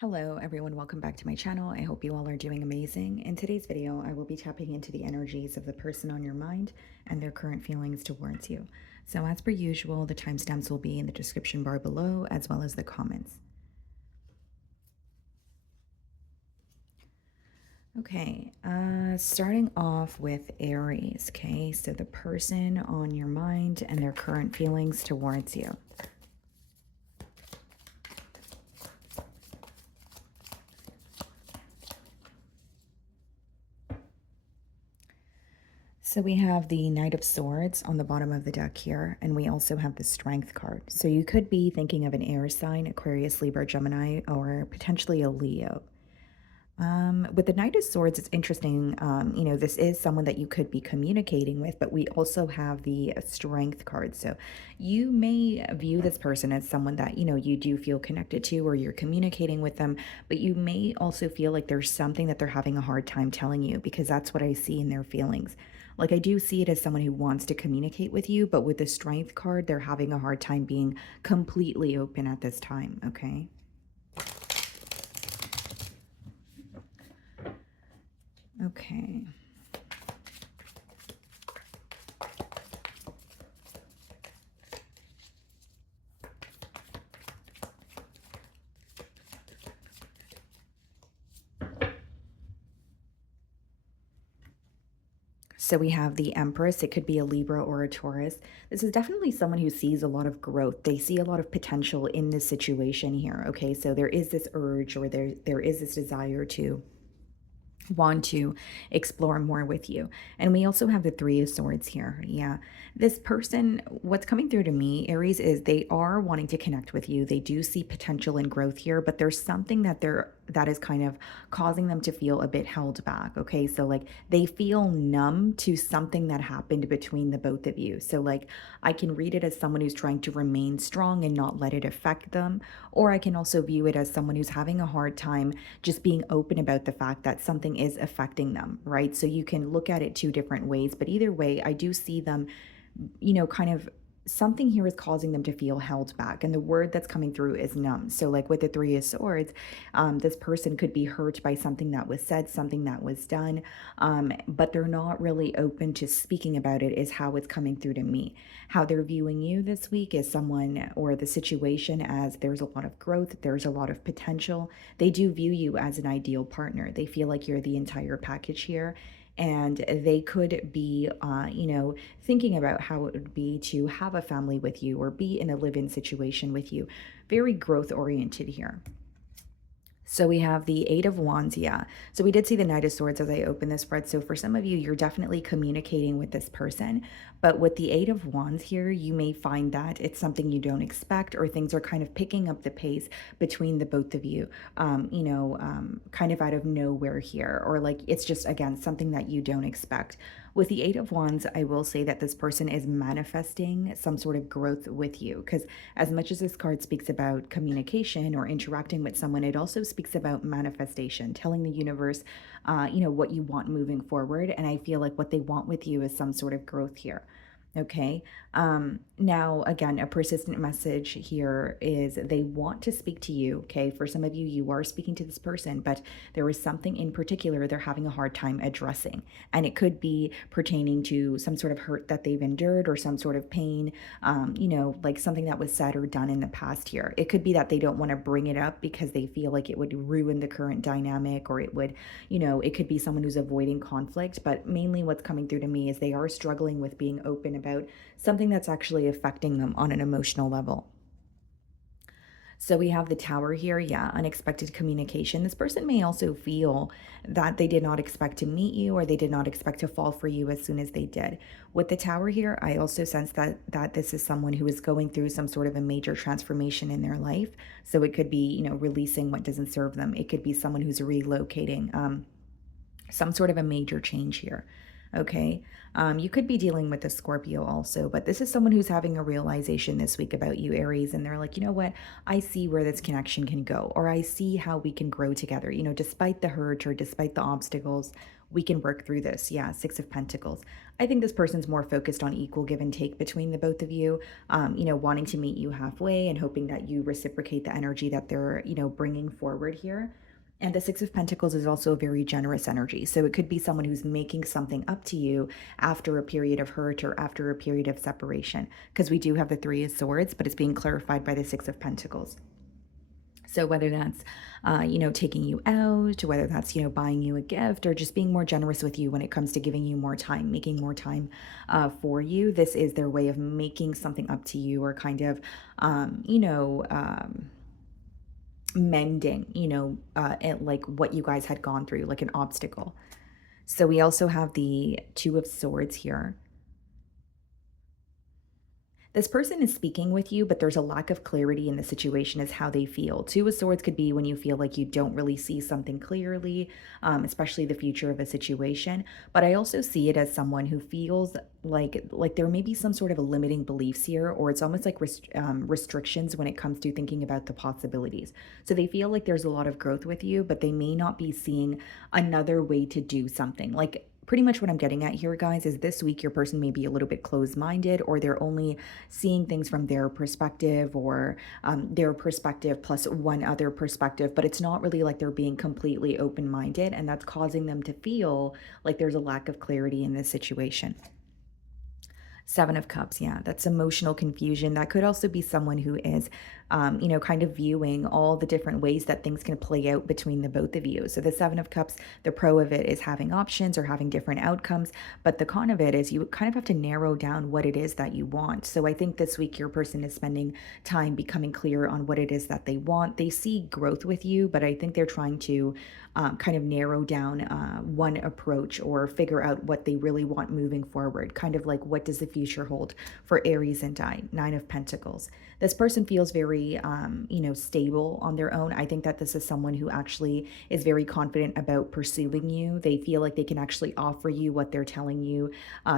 Hello everyone, welcome back to my channel. I hope you all are doing amazing. In today's video, I will be tapping into the energies of the person on your mind and their current feelings towards you. So as per usual, the timestamps will be in the description bar below as well as the comments. Okay, starting off with Aries, okay? So the person on your mind and their current feelings towards you. So we have the Knight of Swords on the bottom of the deck here, and we also have the Strength card. So you could be thinking of an air sign, Aquarius, Libra, Gemini, or potentially a Leo. With the Knight of Swords, it's interesting. This is someone that you could be communicating with, but we also have the Strength card. So you may view this person as someone that, you do feel connected to or you're communicating with them, but you may also feel like there's something that they're having a hard time telling you because that's what I see in their feelings. Like I do see it as someone who wants to communicate with you, but with the Strength card, they're having a hard time being completely open at this time, okay? Okay. So we have the Empress. It could be a Libra or a Taurus. This is definitely someone who sees a lot of growth. They see a lot of potential in this situation here. Okay, so there is this urge or there is this desire to want to explore more with you. And we also have the Three of Swords here. Yeah. This person, what's coming through to me, Aries, is they are wanting to connect with you. They do see potential and growth here, but there's something that is kind of causing them to feel a bit held back. Okay. So like they feel numb to something that happened between the both of you. So like I can read it as someone who's trying to remain strong and not let it affect them. Or I can also view it as someone who's having a hard time just being open about the fact that something is affecting them, right? So you can look at it two different ways, but either way, I do see them, kind of something here is causing them to feel held back. And the word that's coming through is numb. So, like with the Three of Swords, this person could be hurt by something that was said, something that was done, but they're not really open to speaking about it, is how it's coming through to me. How they're viewing you this week is someone or the situation as there's a lot of growth, there's a lot of potential. They do view you as an ideal partner. They feel like you're the entire package here, and they could be thinking about how it would be to have a family with you or be in a live-in situation with you. Very growth oriented here. So we have the Eight of Wands, yeah. So we did see the Knight of Swords as I opened this spread. So for some of you, you're definitely communicating with this person. But with the Eight of Wands here, you may find that it's something you don't expect, or things are kind of picking up the pace between the both of you, kind of out of nowhere here. Or like it's just, again, something that you don't expect. With the Eight of Wands, I will say that this person is manifesting some sort of growth with you, because as much as this card speaks about communication or interacting with someone, it also speaks about manifestation, telling the universe, what you want moving forward. And I feel like what they want with you is some sort of growth here. Okay. Now, again, a persistent message here is they want to speak to you. Okay. For some of you, you are speaking to this person, but there is something in particular they're having a hard time addressing. And it could be pertaining to some sort of hurt that they've endured or some sort of pain, like something that was said or done in the past here. It could be that they don't want to bring it up because they feel like it would ruin the current dynamic, or it would, it could be someone who's avoiding conflict. But mainly what's coming through to me is they are struggling with being open about something that's actually affecting them on an emotional level. So we have the Tower here. Yeah, unexpected communication. This person may also feel that they did not expect to meet you, or they did not expect to fall for you as soon as they did. With the Tower here, I also sense that this is someone who is going through some sort of a major transformation in their life. So it could be, releasing what doesn't serve them. It could be someone who's relocating, some sort of a major change here. Okay. You could be dealing with a Scorpio also, but this is someone who's having a realization this week about you, Aries, and they're like, you know what? I see where this connection can go, or I see how we can grow together. Despite the hurt or despite the obstacles, we can work through this. Yeah, Six of Pentacles. I think this person's more focused on equal give and take between the both of you, wanting to meet you halfway and hoping that you reciprocate the energy that they're, bringing forward here. And the Six of Pentacles is also a very generous energy. So it could be someone who's making something up to you after a period of hurt or after a period of separation. Because we do have the Three of Swords, but it's being clarified by the Six of Pentacles. So whether that's, taking you out, whether that's, buying you a gift or just being more generous with you when it comes to giving you more time, making more time for you, this is their way of making something up to you or kind of, mending, like what you guys had gone through, like an obstacle. So we also have the Two of Swords here. This person is speaking with you, but there's a lack of clarity in the situation as how they feel. Two of Swords could be when you feel like you don't really see something clearly, especially the future of a situation. But I also see it as someone who feels like there may be some sort of a limiting beliefs here, or it's almost like restrictions when it comes to thinking about the possibilities. So they feel like there's a lot of growth with you, but they may not be seeing another way to do something. Like pretty much what I'm getting at here, guys, is this week your person may be a little bit closed-minded, or they're only seeing things from their perspective, or their perspective plus one other perspective, but it's not really like they're being completely open-minded, and that's causing them to feel like there's a lack of clarity in this situation. Seven of Cups, yeah, that's emotional confusion. That could also be someone who is, kind of viewing all the different ways that things can play out between the both of you. So the Seven of Cups, the pro of it is having options or having different outcomes, but the con of it is you kind of have to narrow down what it is that you want. So I think this week your person is spending time becoming clear on what it is that they want. They see growth with you, but I think they're trying to kind of narrow down one approach or figure out what they really want moving forward. Kind of like, what does the future hold for Aries and Nine of Pentacles? This person feels very, stable on their own. I think that this is someone who actually is very confident about pursuing you. They feel like they can actually offer you what they're telling you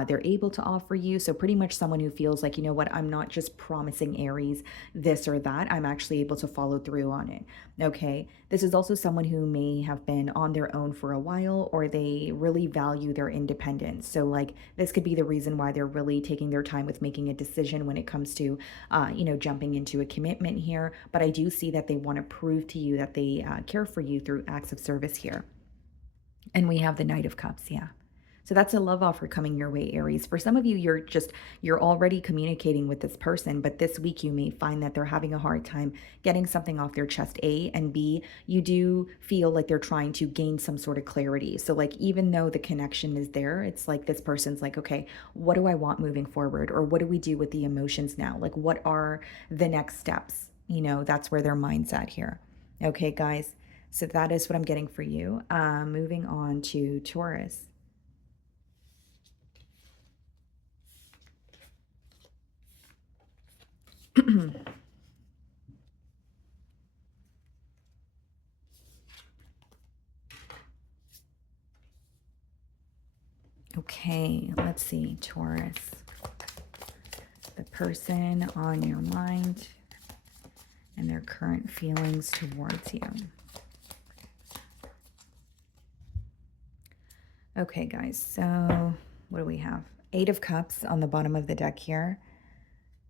they're able to offer you. So pretty much someone who feels like, you know what, I'm not just promising Aries this or that. I'm actually able to follow through on it. Okay. This is also someone who may have been on their own for a while, or they really value their independence. So like this could be the reason why they're really taking their time with making a decision when it comes to, jumping into a commitment here. But I do see that they want to prove to you that they care for you through acts of service here. And we have the Knight of Cups. Yeah. So that's a love offer coming your way, Aries. For some of you, you're already communicating with this person, but this week you may find that they're having a hard time getting something off their chest, A, and B, you do feel like they're trying to gain some sort of clarity. So like, even though the connection is there, it's like this person's like, okay, what do I want moving forward? Or what do we do with the emotions now? Like, what are the next steps? That's where their mind's at here. Okay, guys. So that is what I'm getting for you. Moving on to Taurus. Okay, let's see, Taurus. The person on your mind and their current feelings towards you. Okay, guys, so what do we have? Eight of Cups on the bottom of the deck here.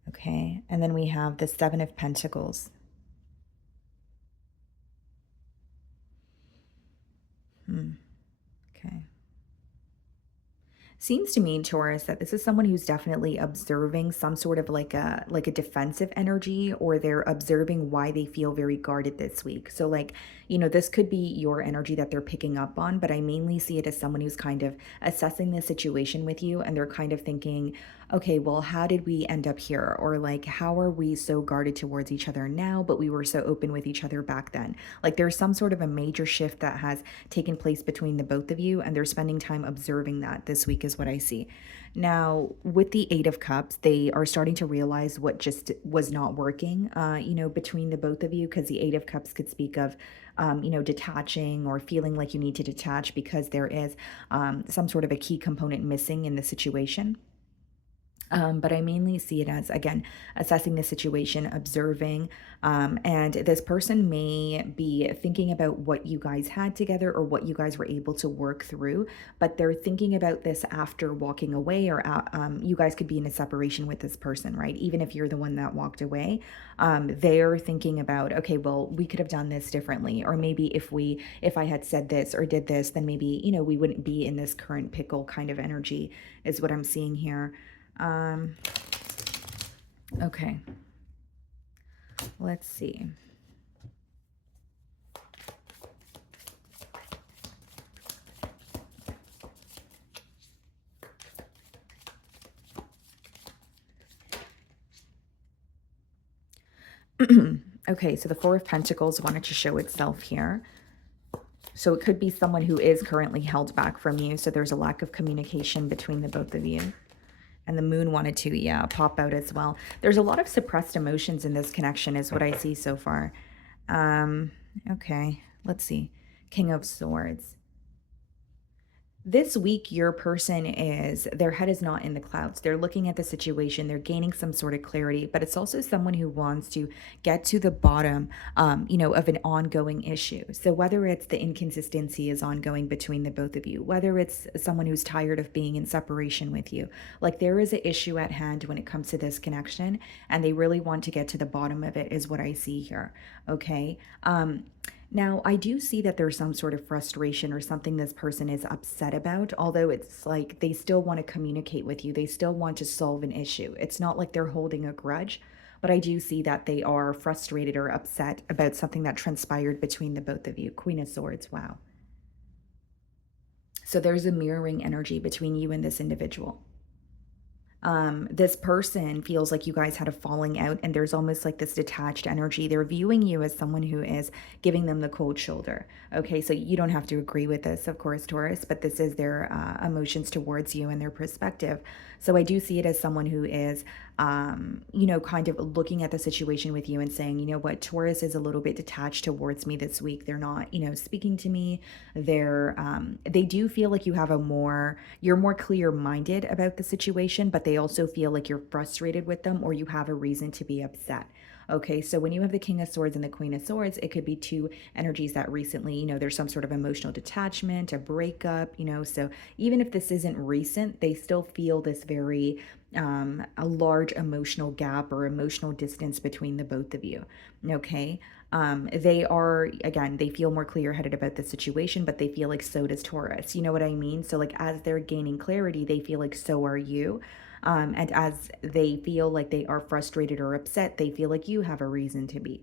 Okay, and then we have the Seven of Pentacles. Okay. Seems to me, Taurus, that this is someone who's definitely observing some sort of like a defensive energy, or they're observing why they feel very guarded this week. So like, this could be your energy that they're picking up on, but I mainly see it as someone who's kind of assessing the situation with you, and they're kind of thinking, okay, well, how did we end up here? Or like, how are we so guarded towards each other now, but we were so open with each other back then? Like there's some sort of a major shift that has taken place between the both of you, and they're spending time observing that this week is what I see. Now, with the Eight of Cups, they are starting to realize what just was not working, between the both of you, because the Eight of Cups could speak of, detaching or feeling like you need to detach because there is some sort of a key component missing in the situation. But I mainly see it as, again, assessing the situation, observing, and this person may be thinking about what you guys had together or what you guys were able to work through, but they're thinking about this after walking away, or you guys could be in a separation with this person, right? Even if you're the one that walked away, they're thinking about, okay, well, we could have done this differently, or maybe if I had said this or did this, then maybe, we wouldn't be in this current pickle kind of energy, is what I'm seeing here. Um, okay, let's see. Okay, so the Four of Pentacles wanted to show itself here. So it could be someone who is currently held back from you. So there's a lack of communication between the both of you. And the moon wanted to, yeah, pop out as well. There's a lot of suppressed emotions in this connection is what I see so far. Okay, let's see. King of Swords. This week, your person their head is not in the clouds. They're looking at the situation. They're gaining some sort of clarity, but it's also someone who wants to get to the bottom, of an ongoing issue. So whether it's the inconsistency is ongoing between the both of you, whether it's someone who's tired of being in separation with you, like there is an issue at hand when it comes to this connection, and they really want to get to the bottom of it is what I see here. Okay. Now, I do see that there's some sort of frustration or something this person is upset about, although it's like they still want to communicate with you. They still want to solve an issue. It's not like they're holding a grudge, but I do see that they are frustrated or upset about something that transpired between the both of you. Queen of Swords, wow. So there's a mirroring energy between you and this individual. This person feels like you guys had a falling out, and there's almost like this detached energy. They're viewing you as someone who is giving them the cold shoulder. Okay, so you don't have to agree with this, of course, Taurus, but this is their emotions towards you and their perspective. So I do see it as someone who is, kind of looking at the situation with you and saying, you know what, Taurus is a little bit detached towards me this week. They're not, speaking to me. They do feel like you're more clear-minded about the situation, but they also feel like you're frustrated with them or you have a reason to be upset. Okay, so when you have the King of Swords and the Queen of Swords, it could be two energies that recently, there's some sort of emotional detachment, a breakup, so even if this isn't recent, they still feel this very, a large emotional gap or emotional distance between the both of you. Okay, they are, again, they feel more clear-headed about the situation, but they feel like so does Taurus. You know what I mean? So like as they're gaining clarity, they feel like so are you. And as they feel like they are frustrated or upset, they feel like you have a reason to be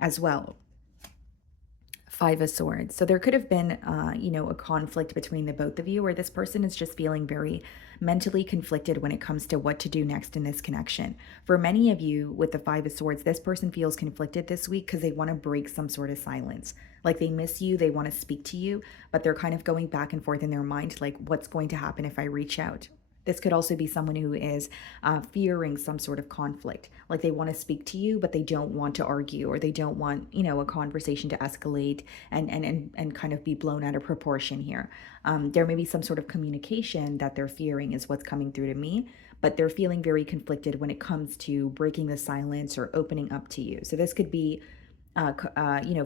as well. Five of Swords. So there could have been, a conflict between the both of you, or this person is just feeling very mentally conflicted when it comes to what to do next in this connection. For many of you with the Five of Swords, this person feels conflicted this week because they want to break some sort of silence. Like they miss you, they want to speak to you, but they're kind of going back and forth in their mind, like what's going to happen if I reach out? This could also be someone who is fearing some sort of conflict. Like they want to speak to you, but they don't want to argue, or they don't want, a conversation to escalate and kind of be blown out of proportion here. There may be some sort of communication that they're fearing is what's coming through to me, but they're feeling very conflicted when it comes to breaking the silence or opening up to you. So this could be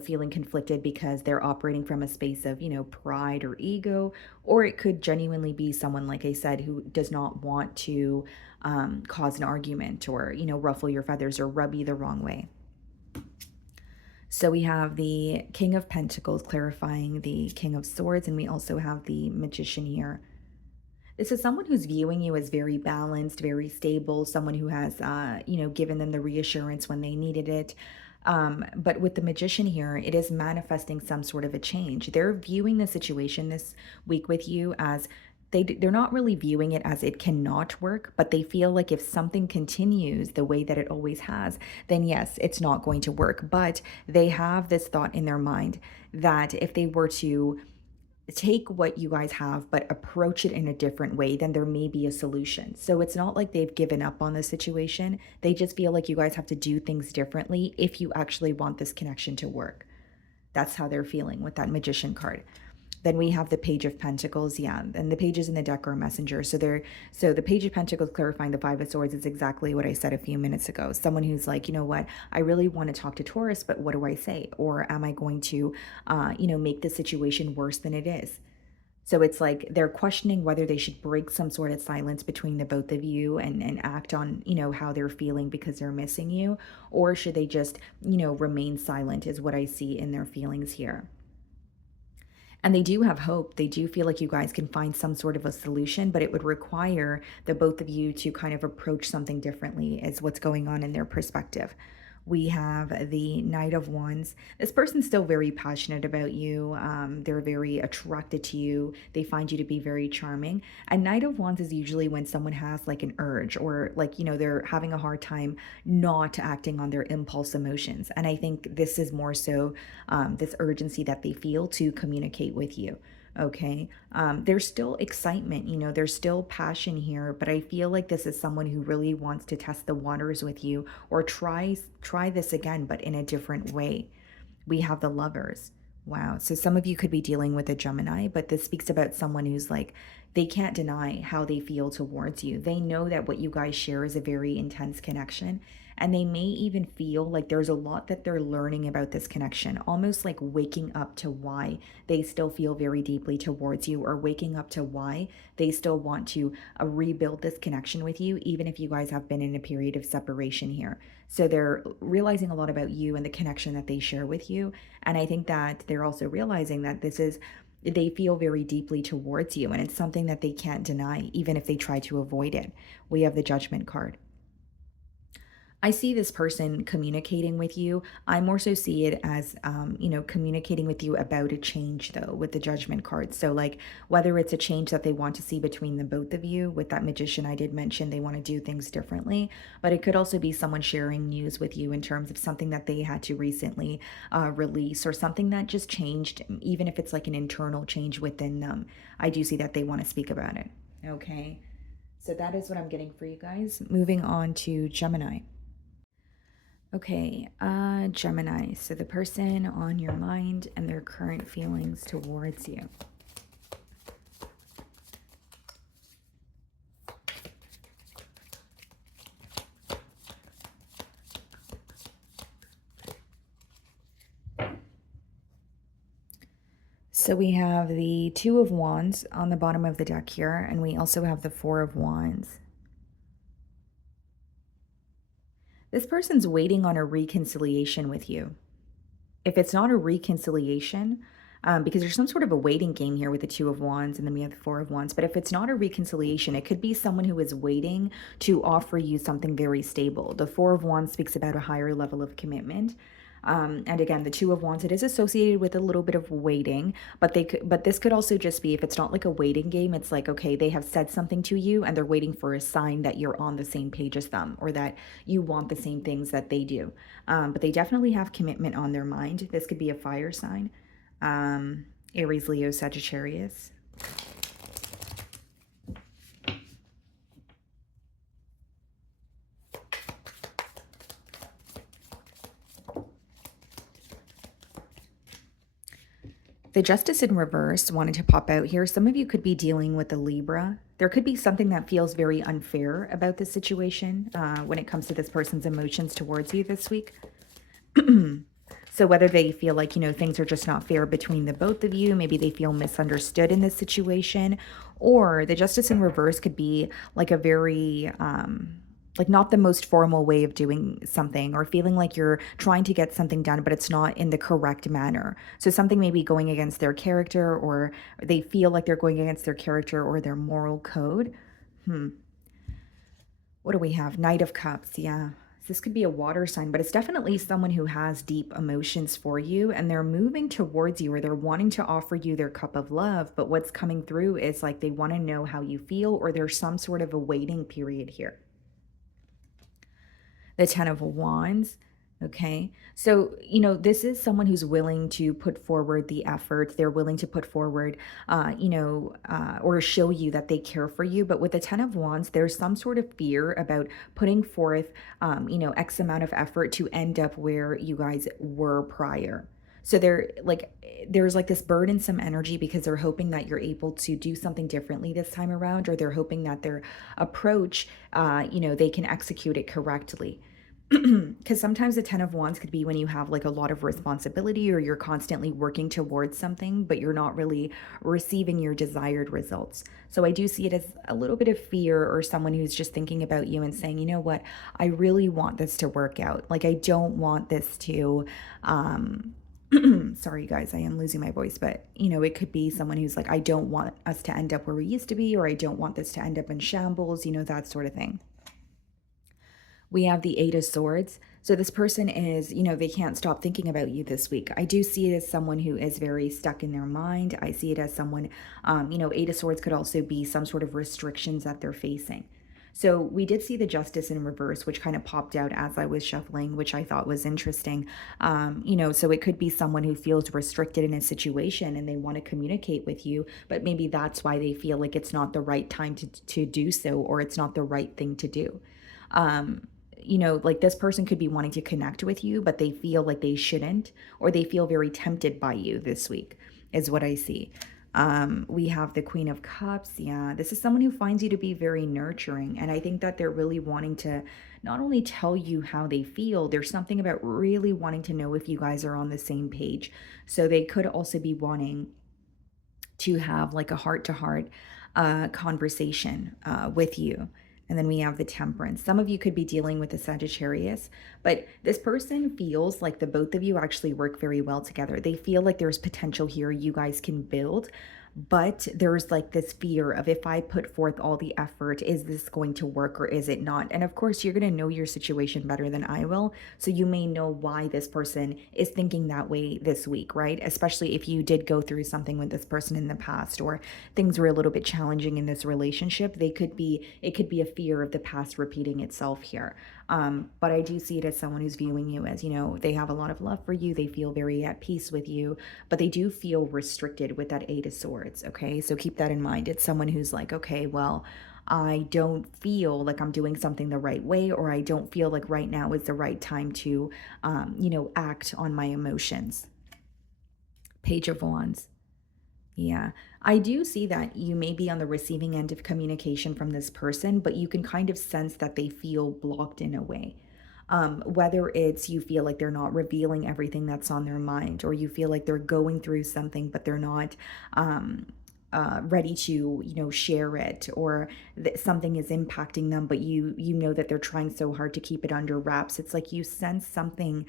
feeling conflicted because they're operating from a space of, pride or ego, or it could genuinely be someone, like I said, who does not want to cause an argument or, ruffle your feathers or rub you the wrong way. So we have the King of Pentacles clarifying the King of Swords, and we also have the Magician here. This is someone who's viewing you as very balanced, very stable, someone who has, given them the reassurance when they needed it. But with the Magician here, it is manifesting some sort of a change. They're viewing the situation this week with you as they're not really viewing it as it cannot work, but they feel like if something continues the way that it always has, then yes, it's not going to work. But they have this thought in their mind that if they were to take what you guys have, but approach it in a different way, then there may be a solution. So it's not like they've given up on the situation. They just feel like you guys have to do things differently if you actually want this connection to work. That's how they're feeling with that Magician card. Then we have the Page of Pentacles, yeah, and the pages in the deck are messenger. So the Page of Pentacles clarifying the Five of Swords is exactly what I said a few minutes ago. Someone who's like, you know what, I really want to talk to Taurus, but what do I say? Or am I going to, make the situation worse than it is? So it's like they're questioning whether they should break some sort of silence between the both of you and act on, how they're feeling because they're missing you, or should they just, remain silent is what I see in their feelings here. And they do have hope. They do feel like you guys can find some sort of a solution, but it would require the both of you to kind of approach something differently, is what's going on in their perspective. We have the Knight of Wands. This person's still very passionate about you. They're very attracted to you. They find you to be very charming. And Knight of Wands is usually when someone has like an urge, or like, they're having a hard time not acting on their impulse emotions. And I think this is more so this urgency that they feel to communicate with you. Okay. There's still excitement, there's still passion here, but I feel like this is someone who really wants to test the waters with you, or try this again, but in a different way. We have the Lovers. Wow. So some of you could be dealing with a Gemini, but this speaks about someone who's like, they can't deny how they feel towards you. They know that what you guys share is a very intense connection. And they may even feel like there's a lot that they're learning about this connection, almost like waking up to why they still feel very deeply towards you, or waking up to why they still want to rebuild this connection with you, even if you guys have been in a period of separation here. So they're realizing a lot about you and the connection that they share with you. And I think that they're also realizing that they feel very deeply towards you, and it's something that they can't deny, even if they try to avoid it. We have the Judgment card. I see this person communicating with you. I more so see it as, communicating with you about a change, though, with the Judgment card. So, like, whether it's a change that they want to see between the both of you, with that Magician, I did mention they want to do things differently, but it could also be someone sharing news with you in terms of something that they had to recently release, or something that just changed, even if it's like an internal change within them. I do see that they want to speak about it. Okay. So that is what I'm getting for you guys. Moving on to Gemini. Okay, Gemini. So the person on your mind and their current feelings towards you. So we have the Two of Wands on the bottom of the deck here, and we also have the Four of Wands. This person's waiting on a reconciliation with you. If it's not a reconciliation, because there's some sort of a waiting game here with the Two of Wands, and then we have the Four of Wands. But if it's not a reconciliation, it could be someone who is waiting to offer you something very stable. The Four of Wands speaks about a higher level of commitment. And again, the Two of Wands, it is associated with a little bit of waiting, but this could also just be, if it's not like a waiting game, it's like, okay, they have said something to you and they're waiting for a sign that you're on the same page as them, or that you want the same things that they do. But they definitely have commitment on their mind. This could be a fire sign. Aries, Leo, Sagittarius. The Justice in reverse wanted to pop out here. Some of you could be dealing with a Libra. There could be something that feels very unfair about this situation when it comes to this person's emotions towards you this week. So whether they feel like, things are just not fair between the both of you, maybe they feel misunderstood in this situation, or the Justice in reverse could be like a very like not the most formal way of doing something, or feeling like you're trying to get something done, but it's not in the correct manner. So something may be going against their character, or they feel like they're going against their character or their moral code. What do we have? Knight of Cups. Yeah. This could be a water sign, but it's definitely someone who has deep emotions for you, and they're moving towards you, or they're wanting to offer you their cup of love. But what's coming through is like they want to know how you feel, or there's some sort of a waiting period here. The Ten of Wands. Okay. So, this is someone who's willing to put forward the effort. They're willing to put forward, or show you that they care for you. But with the 10 of Wands, there's some sort of fear about putting forth, X amount of effort to end up where you guys were prior. So there's like this burdensome energy because they're hoping that you're able to do something differently this time around, or they're hoping that their approach, they can execute it correctly. Because sometimes the 10 of Wands could be when you have like a lot of responsibility or you're constantly working towards something, but you're not really receiving your desired results. So I do see it as a little bit of fear, or someone who's just thinking about you and saying, you know what, I really want this to work out. Like, I don't want this to, sorry guys, I am losing my voice, but it could be someone who's like, I don't want us to end up where we used to be, or I don't want this to end up in shambles, that sort of thing. We have the Eight of Swords. So this person is, they can't stop thinking about you this week. I do see it as someone who is very stuck in their mind. I see it as someone, Eight of Swords could also be some sort of restrictions that they're facing. So we did see the Justice in reverse, which kind of popped out as I was shuffling, which I thought was interesting. So it could be someone who feels restricted in a situation and they want to communicate with you, but maybe that's why they feel like it's not the right time to do so, or it's not the right thing to do. Like this person could be wanting to connect with you, but they feel like they shouldn't, or they feel very tempted by you this week, is what I see. We have the Queen of Cups. Yeah, this is someone who finds you to be very nurturing. And I think that they're really wanting to not only tell you how they feel, there's something about really wanting to know if you guys are on the same page. So they could also be wanting to have like a heart-to-heart conversation with you. And then we have the Temperance. Some of you could be dealing with a Sagittarius, but this person feels like the both of you actually work very well together. They feel like there's potential here you guys can build, but there's like this fear of, if I put forth all the effort, is this going to work or is it not? And of course, you're going to know your situation better than I will. So you may know why this person is thinking that way this week, right? Especially if you did go through something with this person in the past, or things were a little bit challenging in this relationship. It could be a fear of the past repeating itself here. But I do see it as someone who's viewing you as, they have a lot of love for you. They feel very at peace with you, but they do feel restricted with that Eight of Swords. Okay. So keep that in mind. It's someone who's like, okay, well, I don't feel like I'm doing something the right way, or I don't feel like right now is the right time to, act on my emotions. Page of Wands. Yeah, I do see that you may be on the receiving end of communication from this person, but you can kind of sense that they feel blocked in a way. Whether it's you feel like they're not revealing everything that's on their mind, or you feel like they're going through something, but they're not ready to, share it, or that something is impacting them, but you know that they're trying so hard to keep it under wraps. It's like you sense something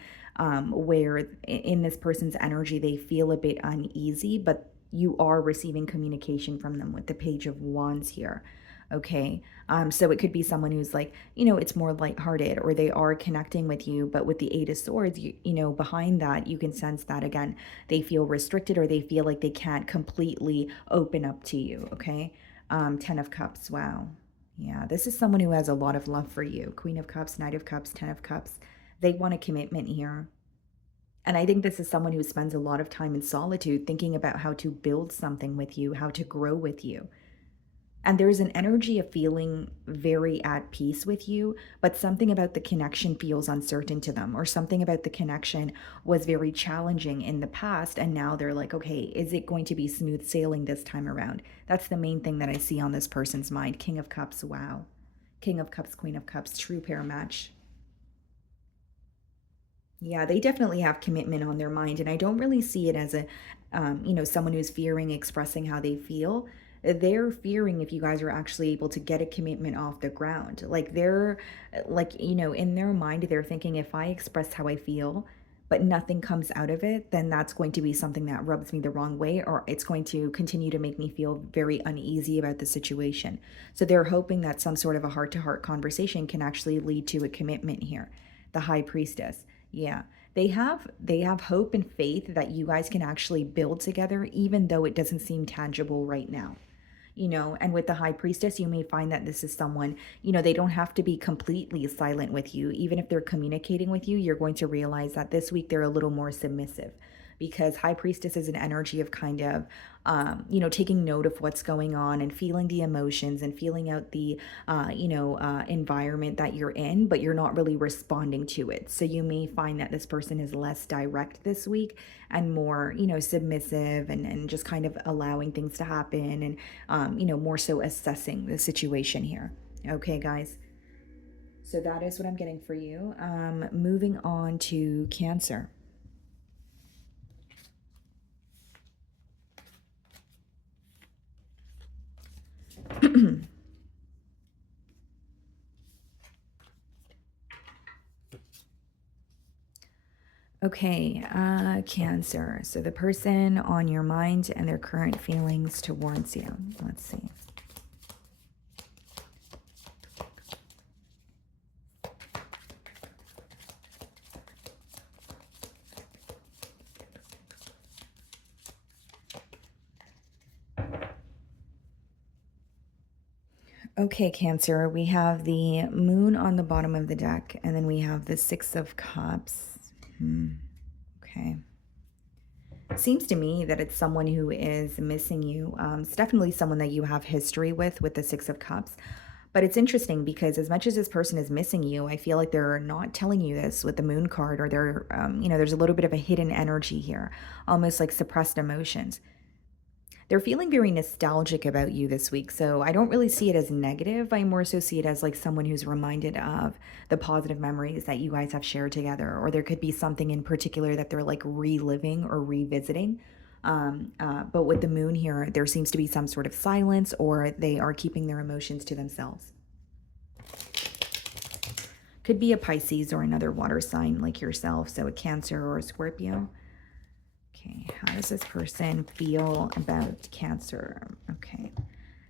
where in this person's energy, they feel a bit uneasy, but you are receiving communication from them with the Page of Wands here. Okay. So it could be someone who's like, it's more lighthearted, or they are connecting with you, but with the Eight of Swords, behind that, you can sense that again, they feel restricted, or they feel like they can't completely open up to you. Okay. 10 of Cups. Wow. Yeah. This is someone who has a lot of love for you. Queen of Cups, Knight of Cups, 10 of Cups. They want a commitment here. And I think this is someone who spends a lot of time in solitude thinking about how to build something with you, how to grow with you. And there's an energy of feeling very at peace with you, but something about the connection feels uncertain to them, or something about the connection was very challenging in the past. And now they're like, okay, is it going to be smooth sailing this time around? That's the main thing that I see on this person's mind. King of Cups. Wow. King of Cups, Queen of Cups, true pair match. Yeah, they definitely have commitment on their mind, and I don't really see it as a, someone who's fearing expressing how they feel. They're fearing if you guys are actually able to get a commitment off the ground. Like they're, like, in their mind, they're thinking, if I express how I feel, but nothing comes out of it, then that's going to be something that rubs me the wrong way, or it's going to continue to make me feel very uneasy about the situation. So they're hoping that some sort of a heart-to-heart conversation can actually lead to a commitment here. The High Priestess. Yeah. They have hope and faith that you guys can actually build together, even though it doesn't seem tangible right now. you know. And with the High Priestess, you may find that this is someone, you know, they don't have to be completely silent with you. Even if they're communicating with you, you're going to realize that this week they're a little more submissive, because High Priestess is an energy of kind of, you know, taking note of what's going on and feeling the emotions and feeling out the, environment that you're in, but you're not really responding to it. So you may find that this person is less direct this week and more, you know, submissive, and just kind of allowing things to happen, and, you know, more so assessing the situation here. Okay, guys. So that is what I'm getting for you. Moving on to Cancer. Okay, Cancer. So the person on your mind and their current feelings towards you. Let's see. Okay, Cancer, we have the Moon on the bottom of the deck, and then we have the Six of Cups. Okay. Seems to me that it's someone who is missing you. It's definitely someone that you have history with the Six of Cups. But it's interesting because as much as this person is missing you, I feel like they're not telling you this with the Moon card, or they're, you know, there's a little bit of a hidden energy here, almost like suppressed emotions. They're feeling very nostalgic about you this week. So I don't really see it as negative. I more so see it as like someone who's reminded of the positive memories that you guys have shared together. Or there could be something in particular that they're like reliving or revisiting. But with the Moon here, there seems to be some sort of silence, or they are keeping their emotions to themselves. Could be a Pisces or another water sign like yourself. So a Cancer or a Scorpio. Okay, how does this person feel about Cancer? Okay,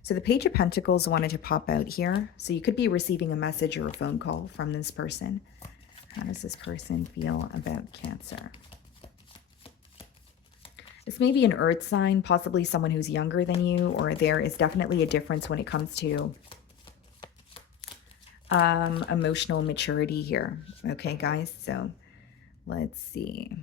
so the Page of Pentacles wanted to pop out here. So you could be receiving a message or a phone call from this person. How does this person feel about Cancer? This may be an earth sign, possibly someone who's younger than you, or there is definitely a difference when it comes to emotional maturity here. Okay, guys, so let's see.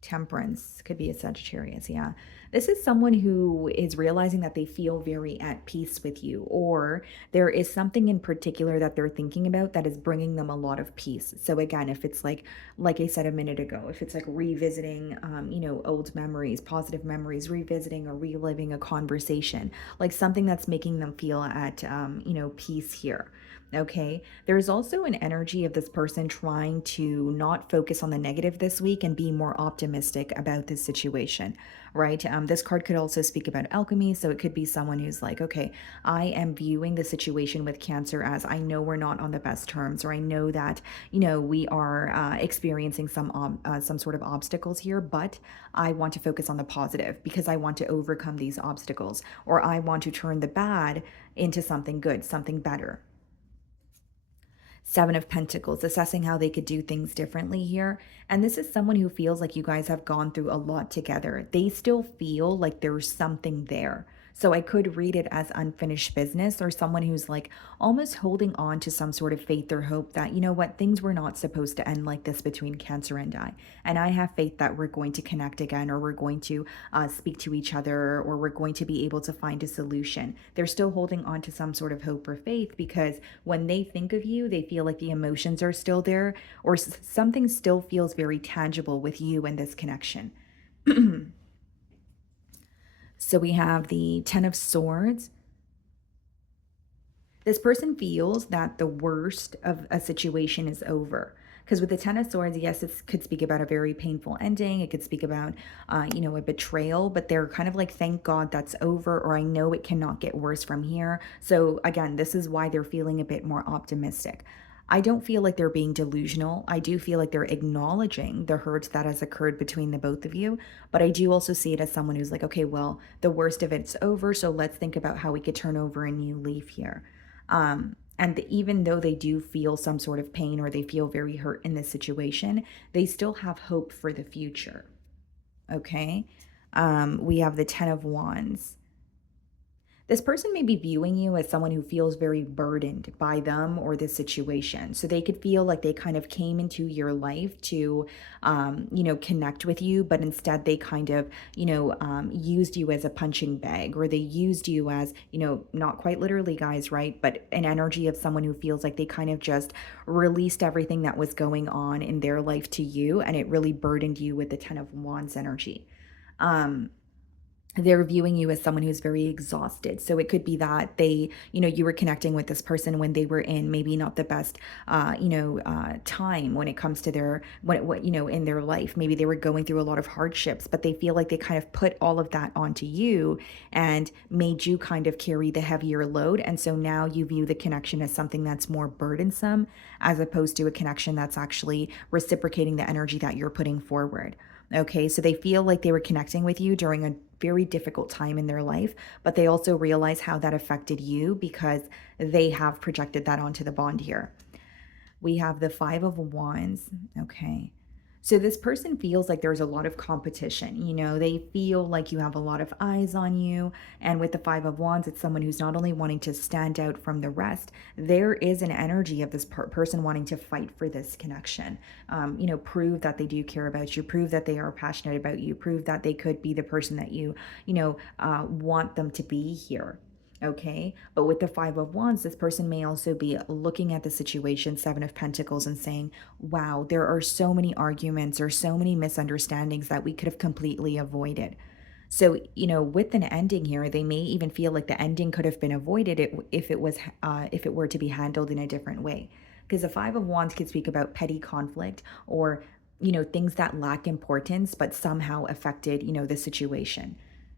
Temperance could be a Sagittarius. Yeah. This is someone who is realizing that they feel very at peace with you, or there is something in particular that they're thinking about that is bringing them a lot of peace. So again, if it's like I said a minute ago, if it's like revisiting, you know, old memories, positive memories, revisiting or reliving a conversation, like something that's making them feel at, you know, peace here. Okay. There's also an energy of this person trying to not focus on the negative this week and be more optimistic about this situation, right? This card could also speak about alchemy. So it could be someone who's like, okay, I am viewing the situation with Cancer as, I know we're not on the best terms, or I know that, you know, we are experiencing some sort of obstacles here, but I want to focus on the positive because I want to overcome these obstacles, or I want to turn the bad into something good, something better. Seven of Pentacles, assessing how they could do things differently here. And this is someone who feels like you guys have gone through a lot together. They still feel like there's something there. So I could read it as unfinished business, or someone who's like almost holding on to some sort of faith or hope that, you know what, things were not supposed to end like this between Cancer and I. And I have faith that we're going to connect again, or we're going to speak to each other, or we're going to be able to find a solution. They're still holding on to some sort of hope or faith, because when they think of you, they feel like the emotions are still there, or something still feels very tangible with you and this connection. So we have the Ten of Swords. This person feels that the worst of a situation is over. Because with the Ten of Swords, yes, it could speak about a very painful ending. It could speak about, you know, a betrayal, but they're kind of like, thank God that's over, or I know it cannot get worse from here. So again, this is why they're feeling a bit more optimistic. I don't feel like they're being delusional. I do feel like they're acknowledging the hurt that has occurred between the both of you. But I do also see it as someone who's like, okay, well, the worst of it's over. So let's think about how we could turn over a new leaf here. And even though they do feel some sort of pain, or they feel very hurt in this situation, they still have hope for the future. Okay. We have the Ten of Wands. This person may be viewing you as someone who feels very burdened by them or this situation. So they could feel like they kind of came into your life to, connect with you, but instead they kind of, used you as a punching bag, or they used you as, not quite literally, guys, right? But an energy of someone who feels like they kind of just released everything that was going on in their life to you, and it really burdened you with the Ten of Wands energy. Um, they're viewing you as someone who's very exhausted. So it could be that they, you were connecting with this person when they were in maybe not the best, time when it comes to their, what, in their life. Maybe they were going through a lot of hardships, but they feel like they kind of put all of that onto you and made you kind of carry the heavier load. And so now you view the connection as something that's more burdensome, as opposed to a connection that's actually reciprocating the energy that you're putting forward. Okay, so they feel like they were connecting with you during a very difficult time in their life, but they also realize how that affected you because they have projected that onto the bond here. We have the Five of Wands. Okay. So this person feels like there's a lot of competition. They feel like you have a lot of eyes on you. And with the Five of Wands, it's someone who's not only wanting to stand out from the rest, there is an energy of this person wanting to fight for this connection. Prove that they do care about you, prove that they are passionate about you, prove that they could be the person that you want them to be here. Okay. But with the Five of Wands, this person may also be looking at the situation, Seven of Pentacles, and saying, wow, there are so many arguments or so many misunderstandings that we could have completely avoided. So, with an ending here, they may even feel like the ending could have been avoided if it were to be handled in a different way. Because the Five of Wands could speak about petty conflict or, things that lack importance, but somehow affected, the situation.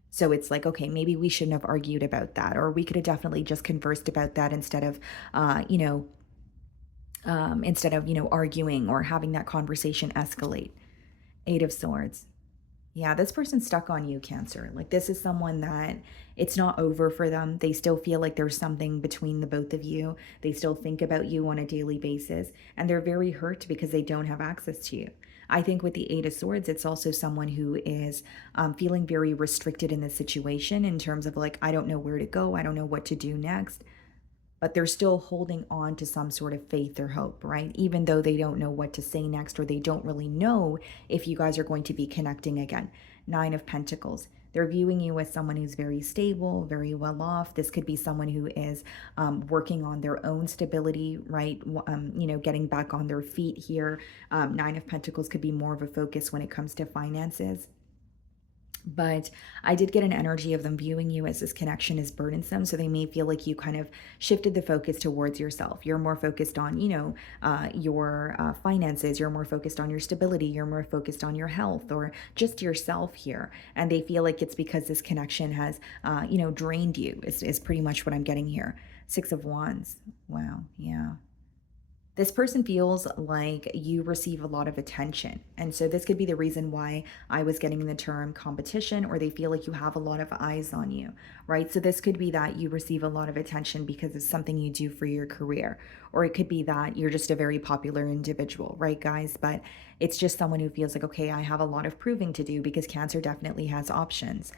So it's like, okay, maybe we shouldn't have argued about that, or we could have definitely just conversed about that instead of, arguing or having that conversation escalate. Eight of Swords. Yeah, this person's stuck on you, Cancer. Like, this is someone that it's not over for them. They still feel like there's something between the both of you. They still think about you on a daily basis, and they're very hurt because they don't have access to you. I think with the Eight of Swords, it's also someone who is feeling very restricted in this situation in terms of like, I don't know where to go. I don't know what to do next. But they're still holding on to some sort of faith or hope, right? Even though they don't know what to say next, or they don't really know if you guys are going to be connecting again. Nine of Pentacles. They're viewing you as someone who's very stable, very well off. This could be someone who is working on their own stability, right? Getting back on their feet here. Nine of Pentacles could be more of a focus when it comes to finances. But I did get an energy of them viewing you as this connection is burdensome. So they may feel like you kind of shifted the focus towards yourself. You're more focused on, your finances. You're more focused on your stability. You're more focused on your health or just yourself here. And they feel like it's because this connection has, drained you is pretty much what I'm getting here. Six of Wands. Wow. Yeah. This person feels like you receive a lot of attention. And so this could be the reason why I was getting the term competition, or they feel like you have a lot of eyes on you, right? So this could be that you receive a lot of attention because it's something you do for your career, or it could be that you're just a very popular individual, right, guys? But it's just someone who feels like, okay, I have a lot of proving to do, because Cancer definitely has options.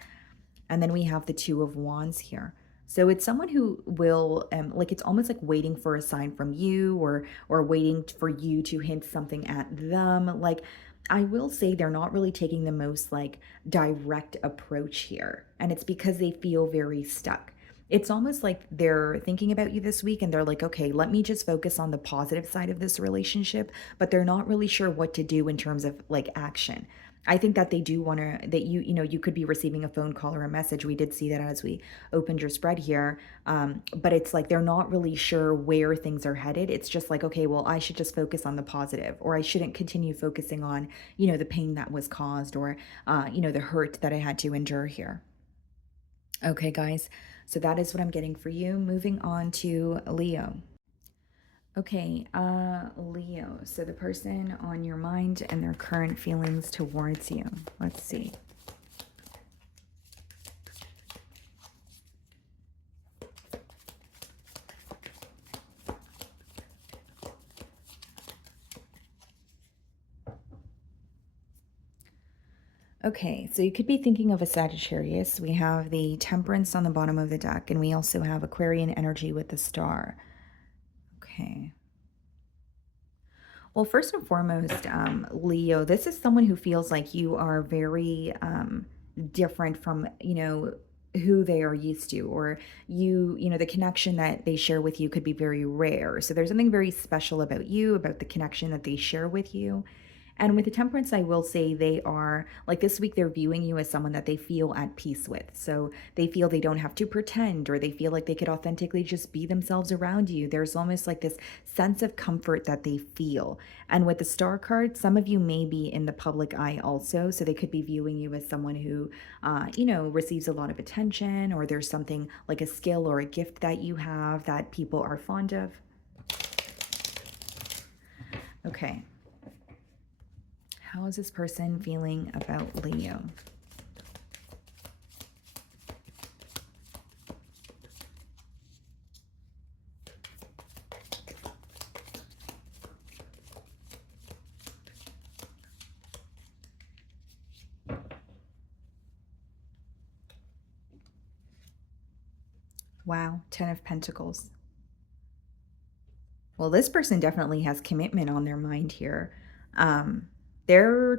And then we have the Two of Wands here. So it's someone who will, like, it's almost like waiting for a sign from you, or waiting for you to hint something at them. Like, I will say they're not really taking the most like direct approach here, and it's because they feel very stuck. It's almost like they're thinking about you this week and they're like, okay, let me just focus on the positive side of this relationship, but they're not really sure what to do in terms of like action. I think that they do want to, that you could be receiving a phone call or a message. We did see that as we opened your spread here. But it's like they're not really sure where things are headed. It's just like, okay, well, I should just focus on the positive, or I shouldn't continue focusing on, the pain that was caused, or, the hurt that I had to endure here. Okay, guys. So that is what I'm getting for you. Moving on to Leo. Okay, Leo. So the person on your mind and their current feelings towards you. Let's see. Okay, so you could be thinking of a Sagittarius. We have the Temperance on the bottom of the deck, and we also have Aquarian energy with the star. Okay. Well, first and foremost, Leo, this is someone who feels like you are very different from, who they are used to, or the connection that they share with you could be very rare. So there's something very special about you, about the connection that they share with you. And with the temperance, I will say they are like this week, they're viewing you as someone that they feel at peace with. So they feel they don't have to pretend, or they feel like they could authentically just be themselves around you. There's almost like this sense of comfort that they feel. And with the star card, some of you may be in the public eye also. So they could be viewing you as someone who, receives a lot of attention, or there's something like a skill or a gift that you have that people are fond of. Okay. How is this person feeling about Leo? Wow, 10 of Pentacles. Well, this person definitely has commitment on their mind here. Um, they're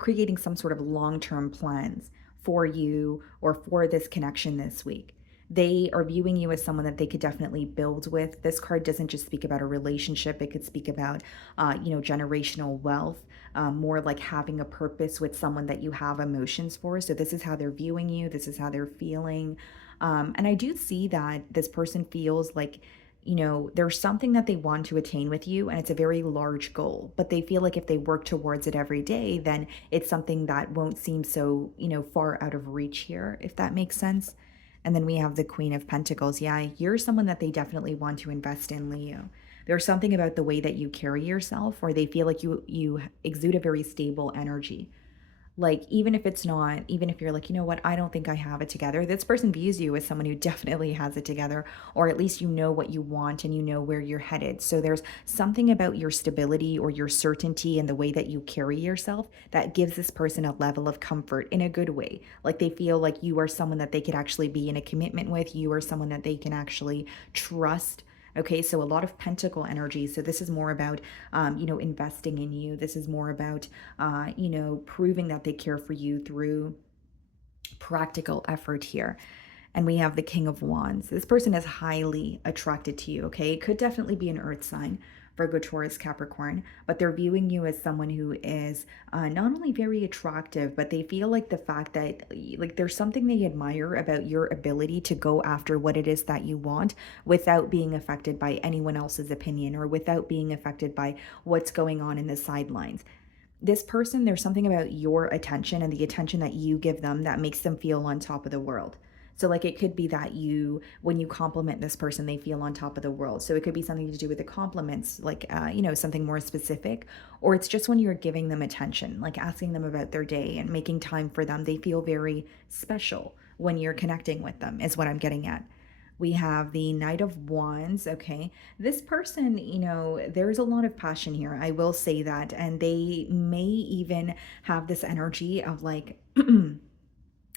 creating some sort of long-term plans for you or for this connection this week. They are viewing you as someone that they could definitely build with. This card doesn't just speak about a relationship, it could speak about, generational wealth, more like having a purpose with someone that you have emotions for. So, this is how they're viewing you, this is how they're feeling. And I do see that this person feels like there's something that they want to attain with you, and it's a very large goal, but they feel like if they work towards it every day, then it's something that won't seem so, far out of reach here, if that makes sense. And then we have the Queen of Pentacles. Yeah, you're someone that they definitely want to invest in, Leo. There's something about the way that you carry yourself, or they feel like you exude a very stable energy. Like, even if it's not, even if you're like, you know what, I don't think I have it together, this person views you as someone who definitely has it together, or at least you know what you want and you know where you're headed. So there's something about your stability or your certainty and the way that you carry yourself that gives this person a level of comfort in a good way. Like, they feel like you are someone that they could actually be in a commitment with, you are someone that they can actually trust. Okay, so a lot of pentacle energy. So this is more about, investing in you. This is more about, proving that they care for you through practical effort here. And we have the King of Wands. This person is highly attracted to you, okay? It could definitely be an earth sign, Virgo, Taurus, Capricorn, but they're viewing you as someone who is not only very attractive, but they feel like the fact that like there's something they admire about your ability to go after what it is that you want without being affected by anyone else's opinion or without being affected by what's going on in the sidelines. This person, there's something about your attention and the attention that you give them that makes them feel on top of the world. So, like, it could be that when you compliment this person, they feel on top of the world. So, it could be something to do with the compliments, like, something more specific, or it's just when you're giving them attention, like asking them about their day and making time for them. They feel very special when you're connecting with them, is what I'm getting at. We have the Knight of Wands. Okay. This person, there's a lot of passion here. I will say that. And they may even have this energy of like,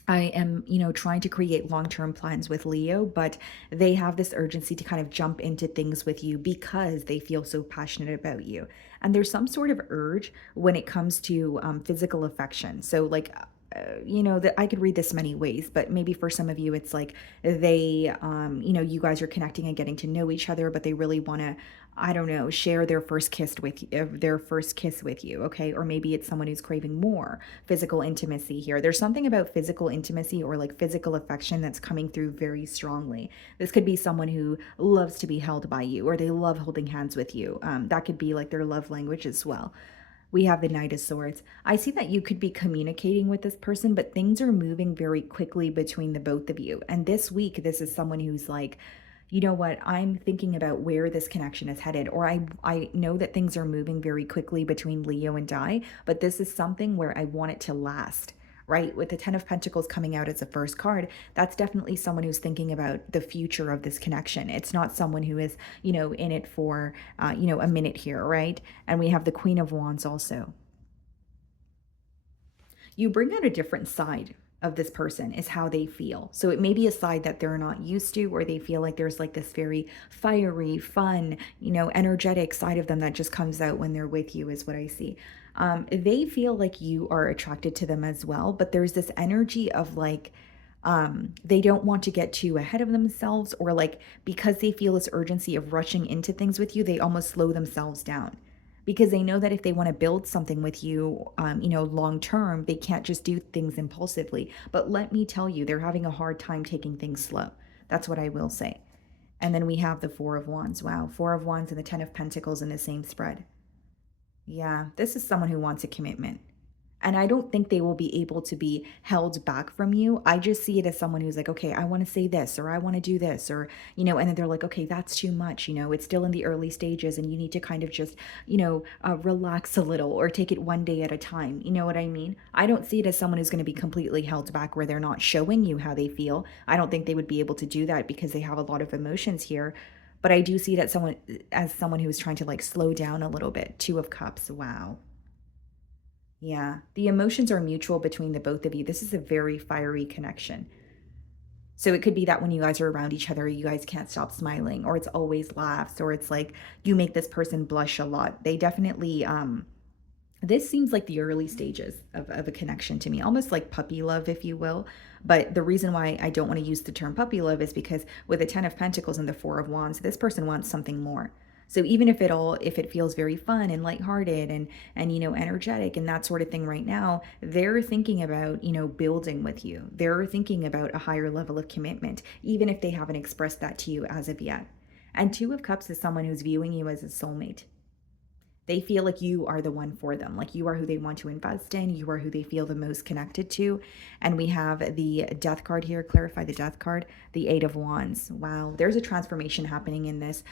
I am, trying to create long term plans with Leo, but they have this urgency to kind of jump into things with you because they feel so passionate about you. And there's some sort of urge when it comes to physical affection. So, like, that I could read this many ways, but maybe for some of you, it's like they, you guys are connecting and getting to know each other, but they really want to, I don't know, share their first kiss with you, okay? Or maybe it's someone who's craving more physical intimacy here. There's something about physical intimacy or like physical affection that's coming through very strongly. This could be someone who loves to be held by you, or they love holding hands with you. That could be like their love language as well. We have the Knight of Swords. I see that you could be communicating with this person, but things are moving very quickly between the both of you. And this week, this is someone who's like, you know what, I'm thinking about where this connection is headed, or I know that things are moving very quickly between Leo and I, but this is something where I want it to last. Right? With the 10 of Pentacles coming out as a first card, that's definitely someone who's thinking about the future of this connection. It's not someone who is, in it for, a minute here, right? And we have the Queen of Wands also. You bring out a different side of this person is how they feel. So it may be a side that they're not used to, or they feel like there's like this very fiery, fun, energetic side of them that just comes out when they're with you, is what I see. They feel like you are attracted to them as well, but there's this energy of like, they don't want to get too ahead of themselves, or like because they feel this urgency of rushing into things with you, they almost slow themselves down because they know that if they want to build something with you, long term, they can't just do things impulsively. But let me tell you, they're having a hard time taking things slow. That's what I will say. And then we have the Four of Wands. Wow, Four of Wands and the Ten of Pentacles in the same spread. Yeah, this is someone who wants a commitment. And I don't think they will be able to be held back from you. I just see it as someone who's like, okay, I want to say this, or I want to do this, or, and then they're like, okay, that's too much. It's still in the early stages and you need to kind of just, relax a little or take it one day at a time. You know what I mean? I don't see it as someone who's going to be completely held back where they're not showing you how they feel. I don't think they would be able to do that because they have a lot of emotions here. But I do see it as someone who is trying to like slow down a little bit. Two of Cups. Wow. Yeah, the emotions are mutual between the both of you. This is a very fiery connection. So it could be that when you guys are around each other, you guys can't stop smiling, or it's always laughs, or it's like you make this person blush a lot. They definitely, this seems like the early stages of a connection to me, almost like puppy love, if you will. But the reason why I don't want to use the term puppy love is because with the Ten of Pentacles and the Four of Wands, this person wants something more. So even if it feels very fun and lighthearted and energetic and that sort of thing right now, they're thinking about, building with you. They're thinking about a higher level of commitment, even if they haven't expressed that to you as of yet. And Two of Cups is someone who's viewing you as a soulmate. They feel like you are the one for them, like you are who they want to invest in, you are who they feel the most connected to. And we have the Death card here, clarify the Death card, the Eight of Wands. Wow, there's a transformation happening in this,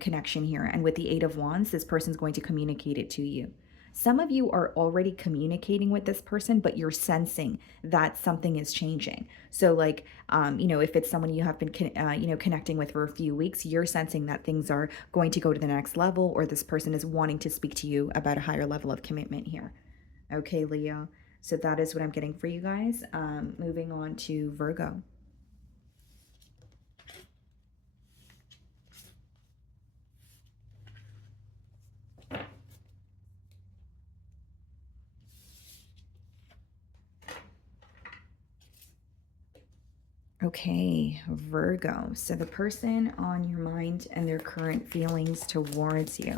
connection here. And with the Eight of Wands, this person's going to communicate it to you. Some of you are already communicating with this person, but you're sensing that something is changing. So like, if it's someone you have been, connecting with for a few weeks, you're sensing that things are going to go to the next level, or this person is wanting to speak to you about a higher level of commitment here. Okay, Leo. So that is what I'm getting for you guys. Moving on to Virgo. Okay, Virgo. So the person on your mind and their current feelings towards you.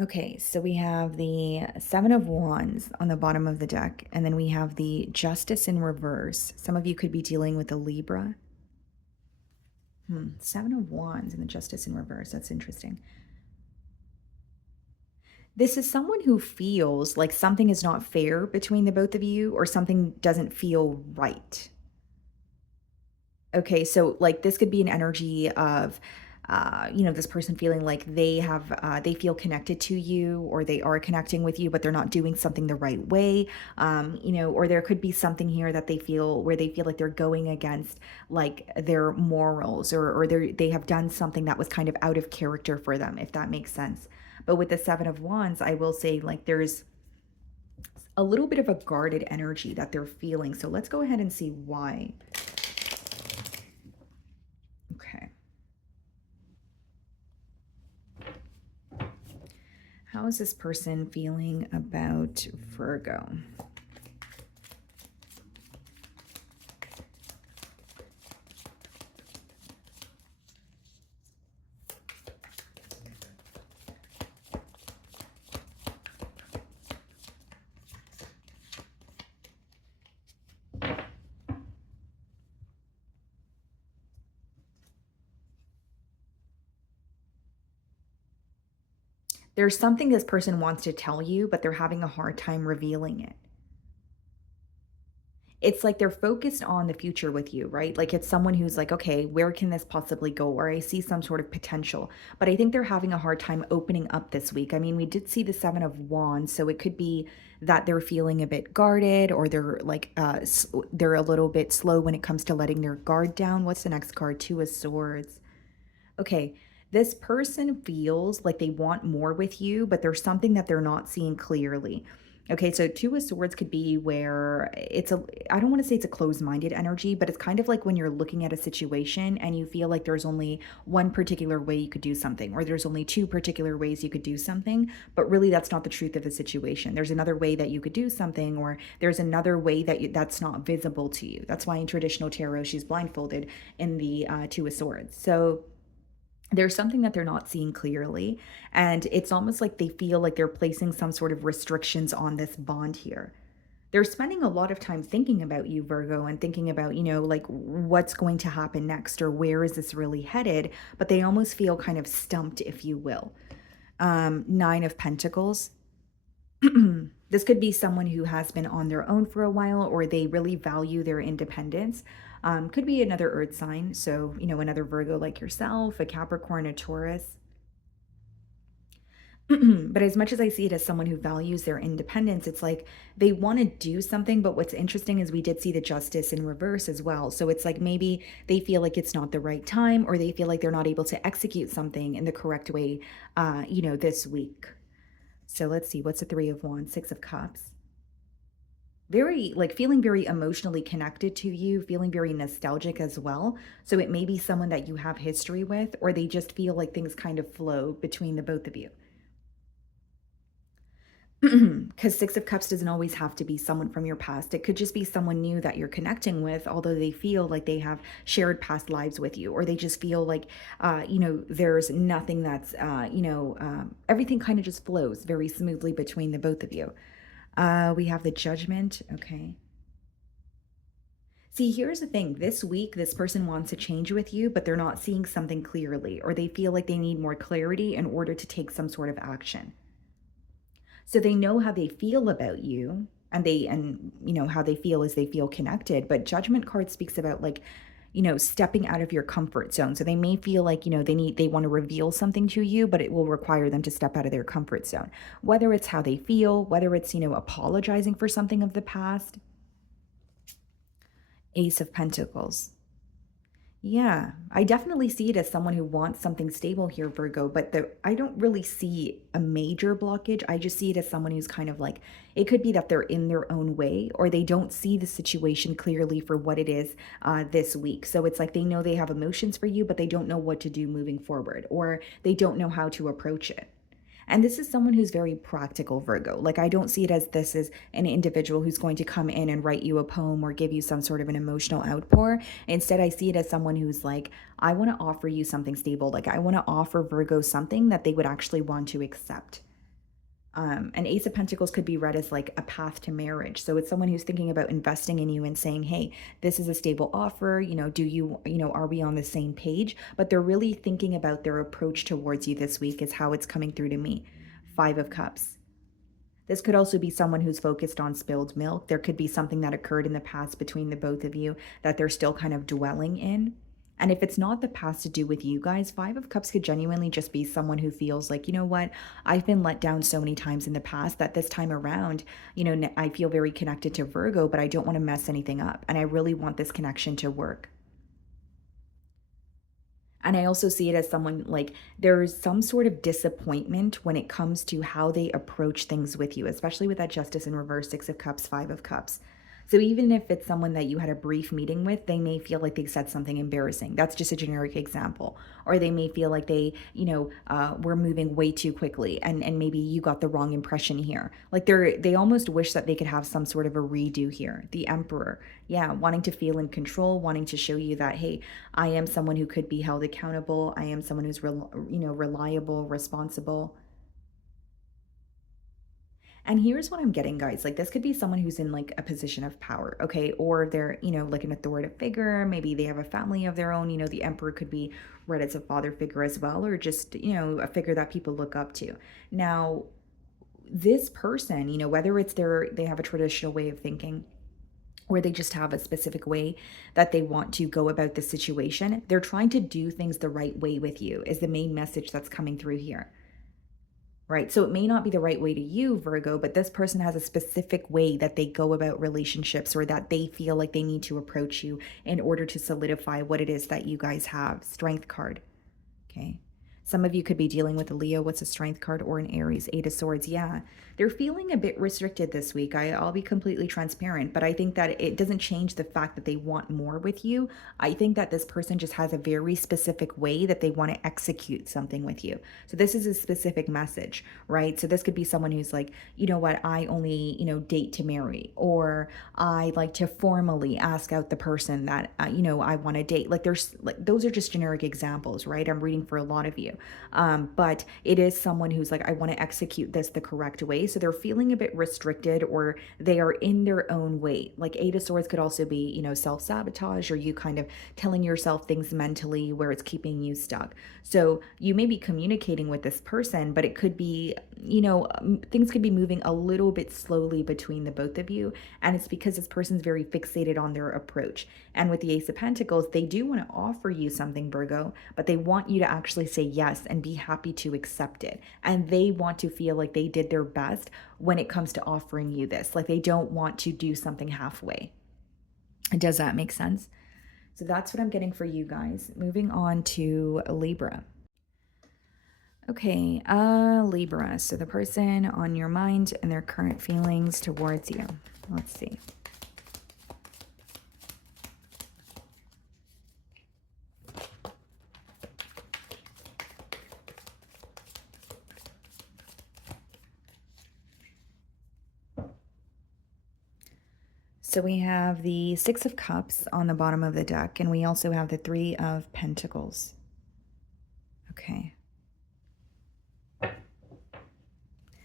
Okay, so we have the Seven of Wands on the bottom of the deck, and then we have the Justice in reverse. Some of you could be dealing with a Libra. Seven of Wands and the Justice in reverse. That's interesting. This is someone who feels like something is not fair between the both of you, or something doesn't feel right. Okay, so like this could be an energy of, this person feeling like they feel connected to you, or they are connecting with you, but they're not doing something the right way. Or there could be something here that they feel like they're going against like their morals, or they have done something that was kind of out of character for them, if that makes sense. But with the Seven of Wands, I will say like there's a little bit of a guarded energy that they're feeling. So let's go ahead and see why. Okay. How is this person feeling about Virgo? There's something this person wants to tell you, but they're having a hard time revealing it. It's like they're focused on the future with you, right? Like it's someone who's like, okay, where can this possibly go? Or I see some sort of potential, but I think they're having a hard time opening up this week. I mean, we did see the Seven of Wands, so it could be that they're feeling a bit guarded, or they're like, they're a little bit slow when it comes to letting their guard down. What's the next card? Two of Swords. Okay, this person feels like they want more with you, but there's something that they're not seeing clearly. Okay, so Two of Swords could be where I don't want to say it's a closed minded energy, but it's kind of like when you're looking at a situation and you feel like there's only one particular way you could do something, or there's only two particular ways you could do something, but really that's not the truth of the situation. There's another way that you could do something, or there's another way that's not visible to you. That's why in traditional tarot, she's blindfolded in the Two of Swords. So, there's something that they're not seeing clearly, and it's almost like they feel like they're placing some sort of restrictions on this bond here. They're spending a lot of time thinking about you, Virgo, and thinking about, like what's going to happen next, or where is this really headed, but they almost feel kind of stumped, if you will. Nine of Pentacles. This could be someone who has been on their own for a while, or they really value their independence. Could be another earth sign. So, another Virgo like yourself, a Capricorn, a Taurus. But as much as I see it as someone who values their independence, it's like they want to do something. But what's interesting is we did see the Justice in reverse as well. So it's like maybe they feel like it's not the right time, or they feel like they're not able to execute something in the correct way, this week. So let's see, what's the Three of Wands, Six of Cups? Very, like, feeling very emotionally connected to you, feeling very nostalgic as well. So it may be someone that you have history with, or they just feel like things kind of flow between the both of you. Because Six of Cups doesn't always have to be someone from your past. It could just be someone new that you're connecting with, although they feel like they have shared past lives with you, or they just feel like, there's nothing that's, everything kind of just flows very smoothly between the both of you. We have the Judgment. Okay. See, here's the thing. This week, this person wants to change with you, but they're not seeing something clearly, or they feel like they need more clarity in order to take some sort of action. So they know how they feel about you, and how they feel is they feel connected, but Judgment card speaks about, like, stepping out of your comfort zone. So they may feel like, they want to reveal something to you, but it will require them to step out of their comfort zone. Whether it's how they feel, whether it's, apologizing for something of the past. Ace of Pentacles. Yeah, I definitely see it as someone who wants something stable here, Virgo, but I don't really see a major blockage. I just see it as someone who's kind of like, it could be that they're in their own way, or they don't see the situation clearly for what it is this week. So it's like they know they have emotions for you, but they don't know what to do moving forward, or they don't know how to approach it. And this is someone who's very practical, Virgo. Like, I don't see it as this is an individual who's going to come in and write you a poem or give you some sort of an emotional outpour. Instead, I see it as someone who's like, I want to offer you something stable. Like, I want to offer Virgo something that they would actually want to accept. An Ace of Pentacles could be read as like a path to marriage. So it's someone who's thinking about investing in you and saying, hey, this is a stable offer. Do you, are we on the same page? But they're really thinking about their approach towards you this week, is how it's coming through to me. Five of Cups. This could also be someone who's focused on spilled milk. There could be something that occurred in the past between the both of you that they're still kind of dwelling in. And if it's not the past to do with you guys, Five of Cups could genuinely just be someone who feels like, you know what, I've been let down so many times in the past that this time around, I feel very connected to Virgo, but I don't want to mess anything up. And I really want this connection to work. And I also see it as someone like there's some sort of disappointment when it comes to how they approach things with you, especially with that Justice in reverse, Six of Cups, Five of Cups. So even if it's someone that you had a brief meeting with, they may feel like they said something embarrassing. That's just a generic example. Or they may feel like they, were moving way too quickly, and maybe you got the wrong impression here. Like they almost wish that they could have some sort of a redo here. The Emperor. Yeah, wanting to feel in control, wanting to show you that, hey, I am someone who could be held accountable. I am someone who's, reliable, responsible. And here's what I'm getting, guys. Like, this could be someone who's in like a position of power, okay? Or they're, like an authoritative figure. Maybe they have a family of their own. The Emperor could be read as a father figure as well, or just, a figure that people look up to. Now, this person, whether it's they have a traditional way of thinking, or they just have a specific way that they want to go about the situation. They're trying to do things the right way with you, is the main message that's coming through here. Right. So it may not be the right way to you, Virgo, but this person has a specific way that they go about relationships, or that they feel like they need to approach you in order to solidify what it is that you guys have. Strength card. Okay. Some of you could be dealing with a Leo. What's a strength card? Or an Aries? Eight of Swords. Yeah. They're feeling a bit restricted this week. I'll be completely transparent, but I think that it doesn't change the fact that they want more with you. I think that this person just has a very specific way that they want to execute something with you. So this is a specific message, right? So this could be someone who's like, you know what, I only, date to marry, or I like to formally ask out the person that, I want to date. Like there's like, those are just generic examples, right? I'm reading for a lot of you. But it is someone who's like, I want to execute this the correct way. So they're feeling a bit restricted, or they are in their own way. Like Eight of Swords could also be, self-sabotage, or you kind of telling yourself things mentally where it's keeping you stuck. So you may be communicating with this person, but it could be, things could be moving a little bit slowly between the both of you. And it's because this person's very fixated on their approach. And with the Ace of Pentacles, they do want to offer you something, Virgo, but they want you to actually say yes and be happy to accept it. And they want to feel like they did their best when it comes to offering you this. Like they don't want to do something halfway. Does that make sense? So that's what I'm getting for you guys. Moving on to Libra. Okay, Libra. So the person on your mind and their current feelings towards you. Let's see. So we have the Six of Cups on the bottom of the deck, and we also have the Three of Pentacles. Okay.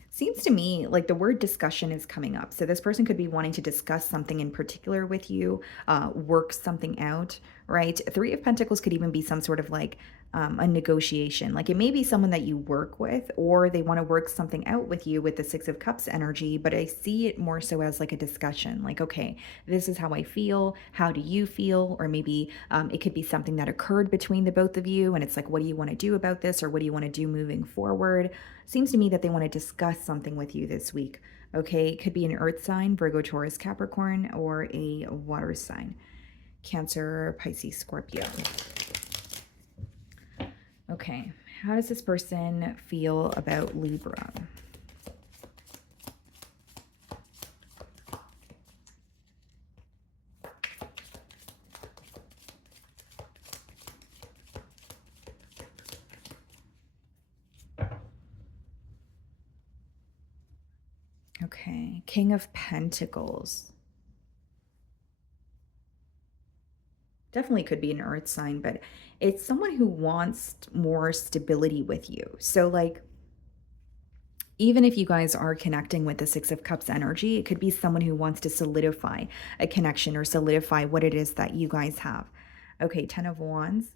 Seems to me like the word discussion is coming up. So this person could be wanting to discuss something in particular with you, work something out, right? Three of Pentacles could even be some sort of like a negotiation. Like it may be someone that you work with, or they want to work something out with you with the Six of Cups energy, but I see it more so as like a discussion. Like, okay, this is how I feel. How do you feel? Or maybe it could be something that occurred between the both of you, and it's like, what do you want to do about this? Or what do you want to do moving forward? Seems to me that they want to discuss something with you this week. Okay, it could be an earth sign, Virgo, Taurus, Capricorn, or a water sign, Cancer, Pisces, Scorpio. Okay, how does this person feel about Libra? Okay, King of Pentacles. Definitely could be an earth sign, but it's someone who wants more stability with you. So like, even if you guys are connecting with the Six of Cups energy, it could be someone who wants to solidify a connection or solidify what it is that you guys have. Okay, Ten of Wands.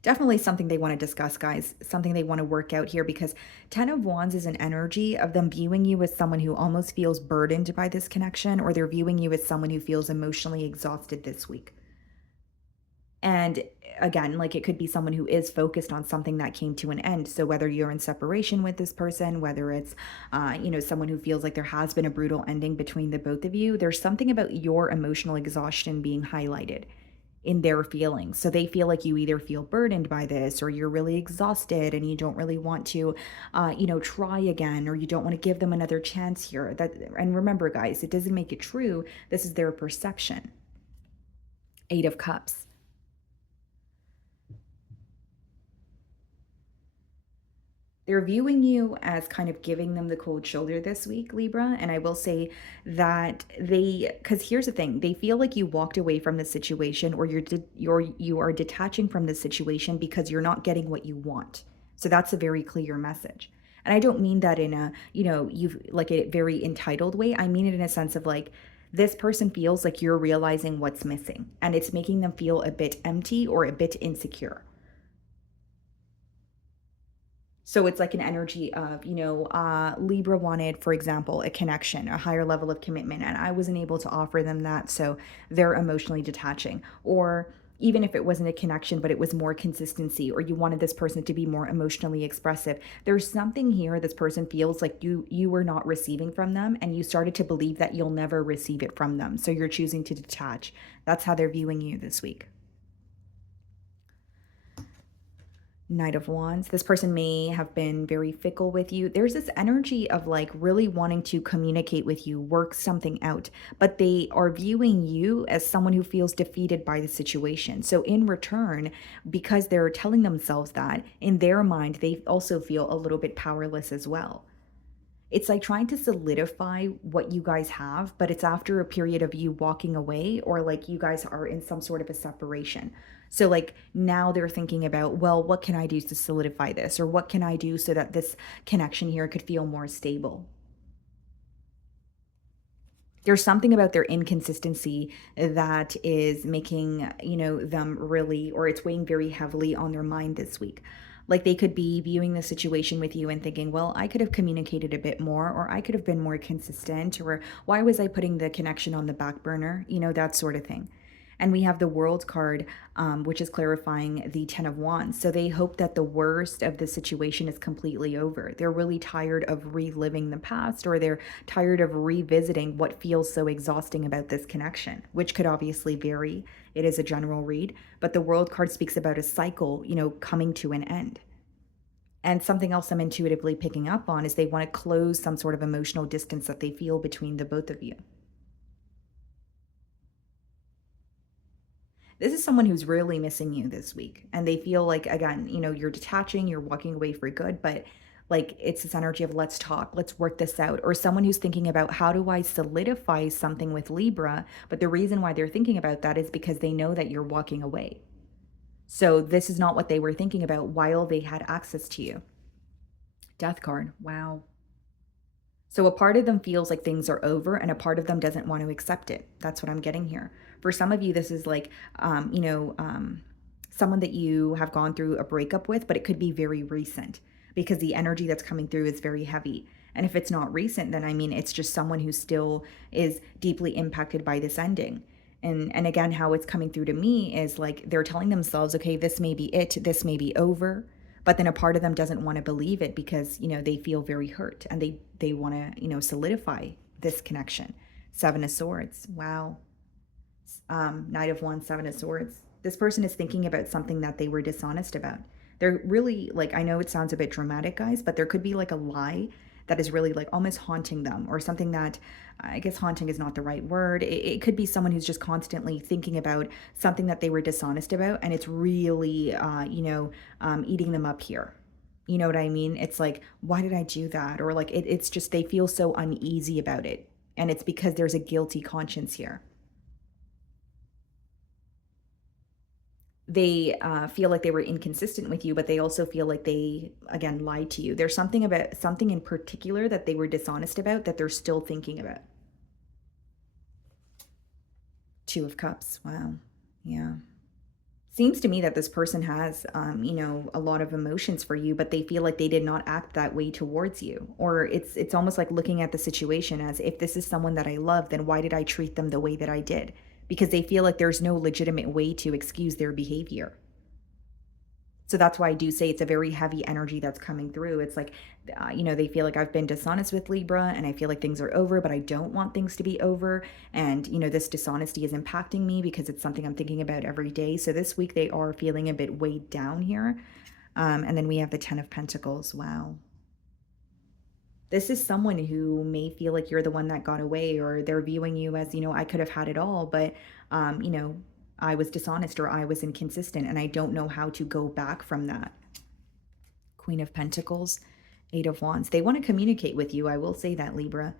Definitely something they want to discuss, guys, something they want to work out here, because Ten of Wands is an energy of them viewing you as someone who almost feels burdened by this connection, or they're viewing you as someone who feels emotionally exhausted this week. And again, like it could be someone who is focused on something that came to an end. So whether you're in separation with this person, whether it's, someone who feels like there has been a brutal ending between the both of you, there's something about your emotional exhaustion being highlighted in their feelings. So they feel like you either feel burdened by this, or you're really exhausted and you don't really want to, try again, or you don't want to give them another chance here. And remember, guys, it doesn't make it true. This is their perception. Eight of Cups. They're viewing you as kind of giving them the cold shoulder this week, Libra. And I will say that because here's the thing, they feel like you walked away from the situation, or you are detaching from the situation because you're not getting what you want. So that's a very clear message. And I don't mean that in a, you've like a very entitled way. I mean it in a sense of like, this person feels like you're realizing what's missing, and it's making them feel a bit empty or a bit insecure. So it's like an energy of, Libra wanted, for example, a connection, a higher level of commitment, and I wasn't able to offer them that. So they're emotionally detaching. Or even if it wasn't a connection, but it was more consistency, or you wanted this person to be more emotionally expressive. There's something here this person feels like you were not receiving from them, and you started to believe that you'll never receive it from them. So you're choosing to detach. That's how they're viewing you this week. Knight of Wands. This person may have been very fickle with you. There's this energy of like really wanting to communicate with you, work something out, but they are viewing you as someone who feels defeated by the situation. So, in return, because they're telling themselves that, in their mind, they also feel a little bit powerless as well. It's like trying to solidify what you guys have, but it's after a period of you walking away, or like you guys are in some sort of a separation. So like now they're thinking about, well, what can I do to solidify this? Or what can I do so that this connection here could feel more stable? There's something about their inconsistency that is making, them really, or it's weighing very heavily on their mind this week. Like they could be viewing the situation with you and thinking, well, I could have communicated a bit more, or I could have been more consistent, or why was I putting the connection on the back burner? That sort of thing. And we have the World card, which is clarifying the Ten of Wands. So they hope that the worst of the situation is completely over. They're really tired of reliving the past, or they're tired of revisiting what feels so exhausting about this connection, which could obviously vary. It is a general read, but the World card speaks about a cycle, coming to an end. And something else I'm intuitively picking up on is they want to close some sort of emotional distance that they feel between the both of you. This is someone who's really missing you this week. And they feel like, again, you're detaching, you're walking away for good, but like it's this energy of let's talk, let's work this out. Or someone who's thinking about how do I solidify something with Libra? But the reason why they're thinking about that is because they know that you're walking away. So this is not what they were thinking about while they had access to you. Death card. Wow. So a part of them feels like things are over, and a part of them doesn't want to accept it. That's what I'm getting here. For some of you, this is like, someone that you have gone through a breakup with, but it could be very recent because the energy that's coming through is very heavy. And if it's not recent, then I mean, it's just someone who still is deeply impacted by this ending. And again, how it's coming through to me is like they're telling themselves, okay, this may be it, this may be over, but then a part of them doesn't want to believe it because they feel very hurt, and they want to solidify this connection. Seven of Swords. Wow. Knight of Wands, Seven of Swords. This person is thinking about something that they were dishonest about. They're really like, I know it sounds a bit dramatic, guys, but there could be like a lie that is really like almost haunting them, or something that, I guess haunting is not the right word. It could be someone who's just constantly thinking about something that they were dishonest about, and it's really, eating them up here. You know what I mean? It's like, why did I do that? Or like, it's just, they feel so uneasy about it. And it's because there's a guilty conscience here. They feel like they were inconsistent with you, but they also feel like they, again, lied to you. There's something about something in particular that they were dishonest about that they're still thinking about. Two of Cups. Wow. Yeah. Seems to me that this person has, a lot of emotions for you, but they feel like they did not act that way towards you. Or it's almost like looking at the situation as, if this is someone that I love, then why did I treat them the way that I did? Because they feel like there's no legitimate way to excuse their behavior. So that's why I do say it's a very heavy energy that's coming through. It's like, they feel like I've been dishonest with Libra, and I feel like things are over, but I don't want things to be over. And, this dishonesty is impacting me because it's something I'm thinking about every day. So this week they are feeling a bit weighed down here. And then we have the Ten of Pentacles. Wow. This is someone who may feel like you're the one that got away, or they're viewing you as, I could have had it all, but, I was dishonest, or I was inconsistent, and I don't know how to go back from that. Queen of Pentacles, Eight of Wands. They want to communicate with you. I will say that, Libra.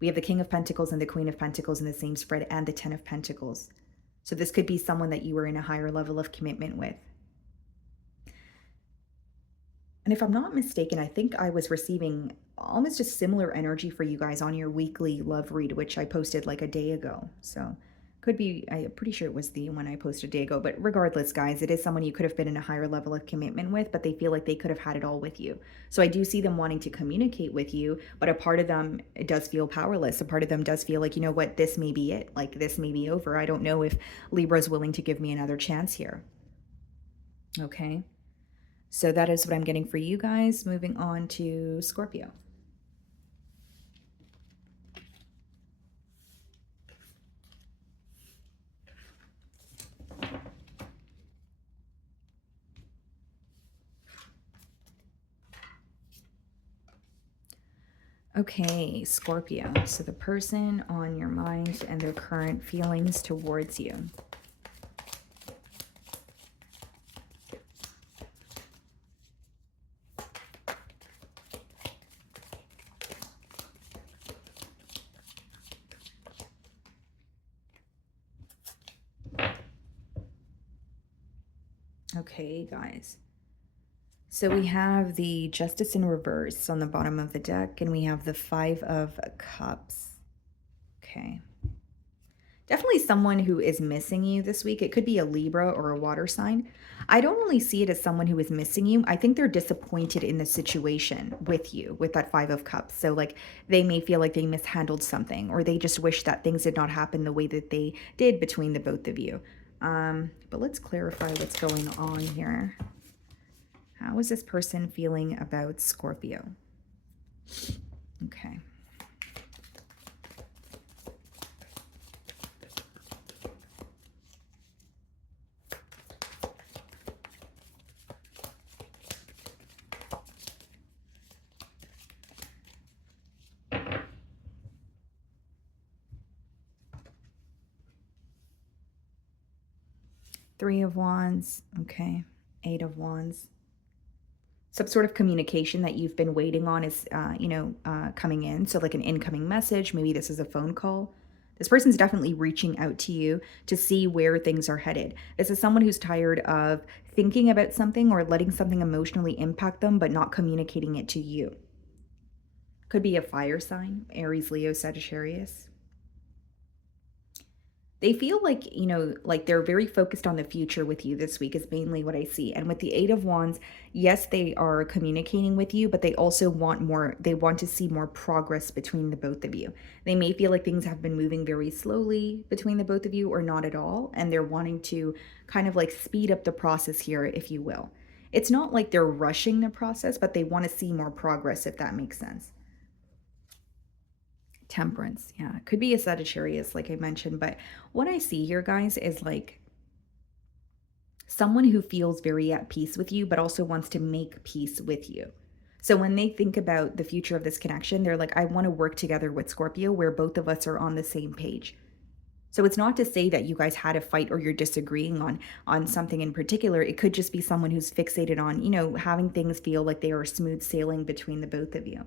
We have the King of Pentacles and the Queen of Pentacles in the same spread, and the Ten of Pentacles. So this could be someone that you were in a higher level of commitment with. And if I'm not mistaken, I think I was receiving almost a similar energy for you guys on your weekly love read, which I posted like a day ago. So Could be, I'm pretty sure it was the one I posted a day ago, but regardless, guys, it is someone you could have been in a higher level of commitment with, but they feel like they could have had it all with you. So I do see them wanting to communicate with you, but a part of them it does feel powerless. A part of them does feel like, you know what, this may be it. Like this may be over. I don't know if Libra is willing to give me another chance here. Okay. So that is what I'm getting for you guys. Moving on to Scorpio. Okay, Scorpio. So the person on your mind and their current feelings towards you. Okay, guys. So we have the Justice in reverse on the bottom of the deck, and we have the Five of Cups. Okay. Definitely someone who is missing you this week. It could be a Libra or a water sign. I don't really see it as someone who is missing you. I think they're disappointed in the situation with you, with that Five of Cups. So like they may feel like they mishandled something, or they just wish that things did not happen the way that they did between the both of you. But let's clarify what's going on here. How is this person feeling about Scorpio? Okay. Three of Wands. Okay. Eight of Wands. Some sort of communication that you've been waiting on is, coming in. So like an incoming message, maybe this is a phone call. This person's definitely reaching out to you to see where things are headed. This is someone who's tired of thinking about something or letting something emotionally impact them, but not communicating it to you. Could be a fire sign, Aries, Leo, Sagittarius. They feel like, like they're very focused on the future with you this week is mainly what I see. And with the Eight of Wands, yes, they are communicating with you, but they also want more. They want to see more progress between the both of you. They may feel like things have been moving very slowly between the both of you or not at all. And they're wanting to kind of like speed up the process here, if you will. It's not like they're rushing the process, but they want to see more progress, if that makes sense. Temperance, yeah. It could be a Sagittarius, like I mentioned. But what I see here, guys, is like someone who feels very at peace with you, but also wants to make peace with you. So when they think about the future of this connection, they're like, I want to work together with Scorpio where both of us are on the same page. So it's not to say that you guys had a fight or you're disagreeing on something in particular. It could just be someone who's fixated on, having things feel like they are smooth sailing between the both of you.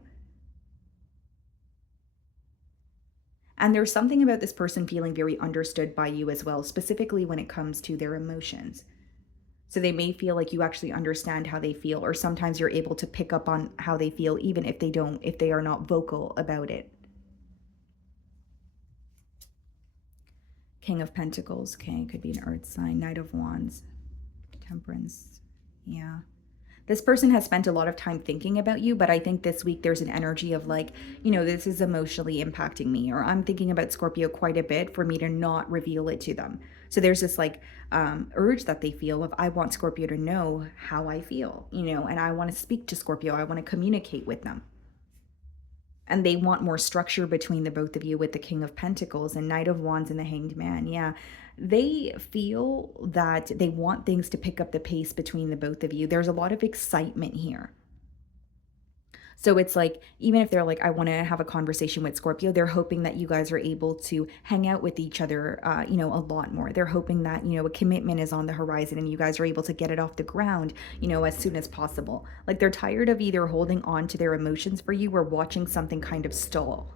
And there's something about this person feeling very understood by you as well, specifically when it comes to their emotions. So they may feel like you actually understand how they feel, or sometimes you're able to pick up on how they feel, even if they are not vocal about it. King of Pentacles, okay, could be an earth sign. Knight of Wands, Temperance, yeah. This person has spent a lot of time thinking about you, but I think this week there's an energy of like, this is emotionally impacting me, or I'm thinking about Scorpio quite a bit for me to not reveal it to them. So there's this like urge that they feel of, I want Scorpio to know how I feel, and I want to speak to Scorpio. I want to communicate with them. And they want more structure between the both of you with the King of Pentacles and Knight of Wands and the Hanged Man. Yeah, they feel that they want things to pick up the pace between the both of you. There's a lot of excitement here. So it's like, even if they're like, I want to have a conversation with Scorpio, they're hoping that you guys are able to hang out with each other, a lot more. They're hoping that, a commitment is on the horizon and you guys are able to get it off the ground, as soon as possible. Like they're tired of either holding on to their emotions for you or watching something kind of stall.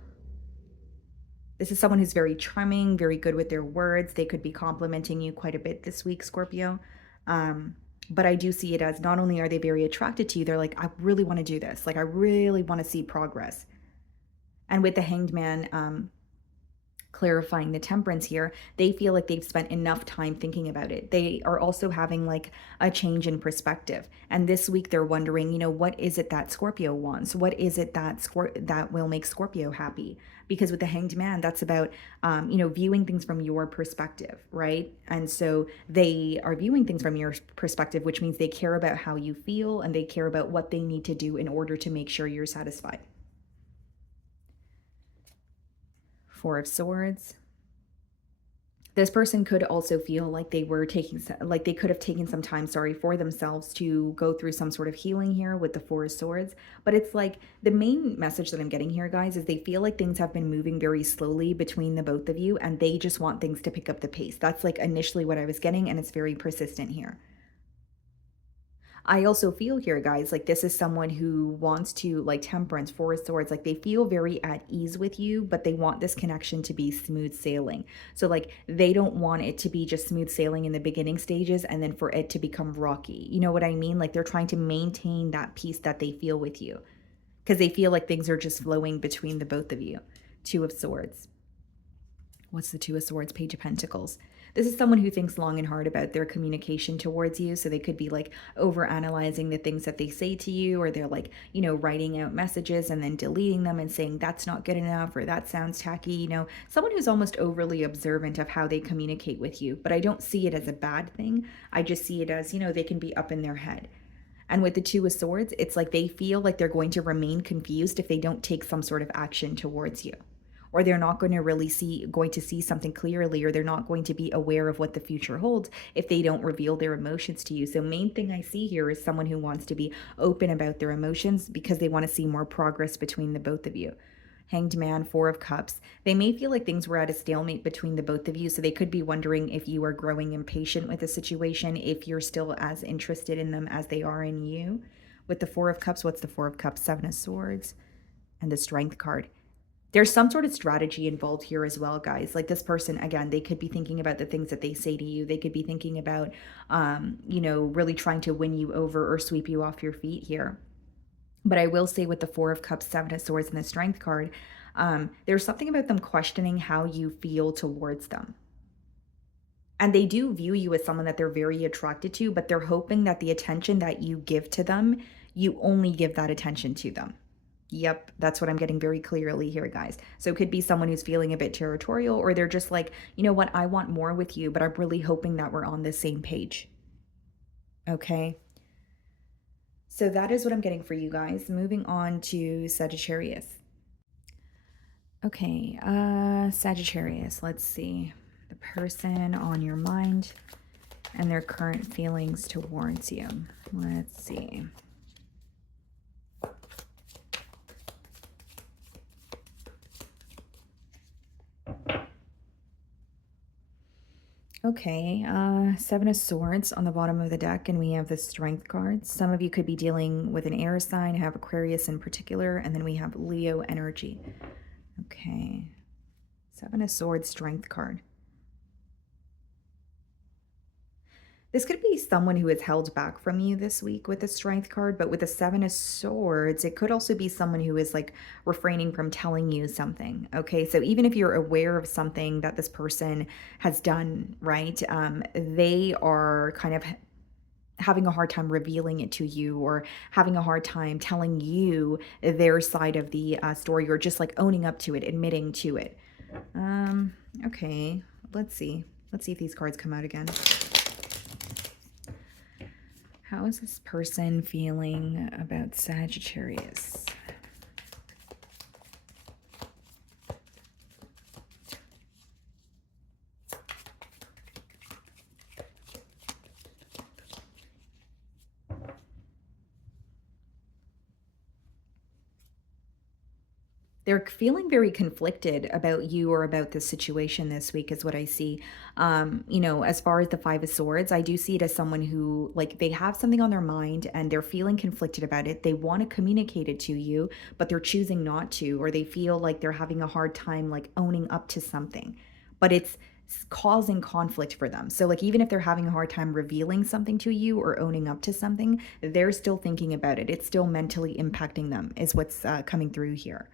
This is someone who's very charming, very good with their words. They could be complimenting you quite a bit this week, Scorpio. But I do see it as not only are they very attracted to you, they're like, I really want to do this. Like, I really want to see progress. And with the Hanged Man Clarifying the temperance here, they feel like they've spent enough time thinking about it. They are also having like a change in perspective. And this week they're wondering, what is it that Scorpio wants? What is it that will make Scorpio happy? Because with the Hanged Man, that's about viewing things from your perspective, right? And so they are viewing things from your perspective, which means they care about how you feel and they care about what they need to do in order to make sure you're satisfied. Four of Swords. This person could also feel like they could have taken some time, for themselves to go through some sort of healing here with the Four of Swords. But it's like the main message that I'm getting here, guys, is they feel like things have been moving very slowly between the both of you, and they just want things to pick up the pace. That's like initially what I was getting, and it's very persistent here. I also feel here, guys, like this is someone who wants to, like Temperance, Four of Swords, like they feel very at ease with you, but they want this connection to be smooth sailing. So like they don't want it to be just smooth sailing in the beginning stages and then for it to become rocky. You know what I mean? Like they're trying to maintain that peace that they feel with you because they feel like things are just flowing between the both of you. Two of Swords. What's the Two of Swords? Page of Pentacles. This is someone who thinks long and hard about their communication towards you. So they could be like over analyzing the things that they say to you, or they're like, writing out messages and then deleting them and saying that's not good enough or that sounds tacky. Someone who's almost overly observant of how they communicate with you. But I don't see it as a bad thing. I just see it as, they can be up in their head. And with the Two of Swords, it's like they feel like they're going to remain confused if they don't take some sort of action towards you, or they're not going to see something clearly, or they're not going to be aware of what the future holds if they don't reveal their emotions to you. So main thing I see here is someone who wants to be open about their emotions because they want to see more progress between the both of you. Hanged Man, Four of Cups. They may feel like things were at a stalemate between the both of you, so they could be wondering if you are growing impatient with the situation, if you're still as interested in them as they are in you. With the Four of Cups, what's the Four of Cups? Seven of Swords and the Strength card. There's some sort of strategy involved here as well, guys. Like this person, again, they could be thinking about the things that they say to you. They could be thinking about, really trying to win you over or sweep you off your feet here. But I will say with the Four of Cups, Seven of Swords, and the Strength card, there's something about them questioning how you feel towards them. And they do view you as someone that they're very attracted to, but they're hoping that the attention that you give to them, you only give that attention to them. Yep, that's what I'm getting very clearly here, guys. So it could be someone who's feeling a bit territorial, or they're just like, you know what, I want more with you, but I'm really hoping that we're on the same page. Okay. So that is what I'm getting for you guys. Moving on to Sagittarius. Okay, Sagittarius, let's see. The person on your mind and their current feelings towards you. Let's see. Okay, Seven of Swords on the bottom of the deck, and we have the Strength cards. Some of you could be dealing with an air sign, have Aquarius in particular, and then we have Leo energy. Okay, Seven of Swords, Strength card. This could be someone who has held back from you this week with the Strength card, but with the Seven of Swords, it could also be someone who is like refraining from telling you something. Okay, so even if you're aware of something that this person has done, right, they are kind of having a hard time revealing it to you, or having a hard time telling you their side of the story, or just like owning up to it, admitting to it. Okay, let's see if these cards come out again. How is this person feeling about Sagittarius? They're feeling very conflicted about you or about this situation this week is what I see. As far as the Five of Swords, I do see it as someone who, like, they have something on their mind and they're feeling conflicted about it. They want to communicate it to you, but they're choosing not to, or they feel like they're having a hard time, like, owning up to something. But it's causing conflict for them. So, like, even if they're having a hard time revealing something to you or owning up to something, they're still thinking about it. It's still mentally impacting them, is what's coming through here.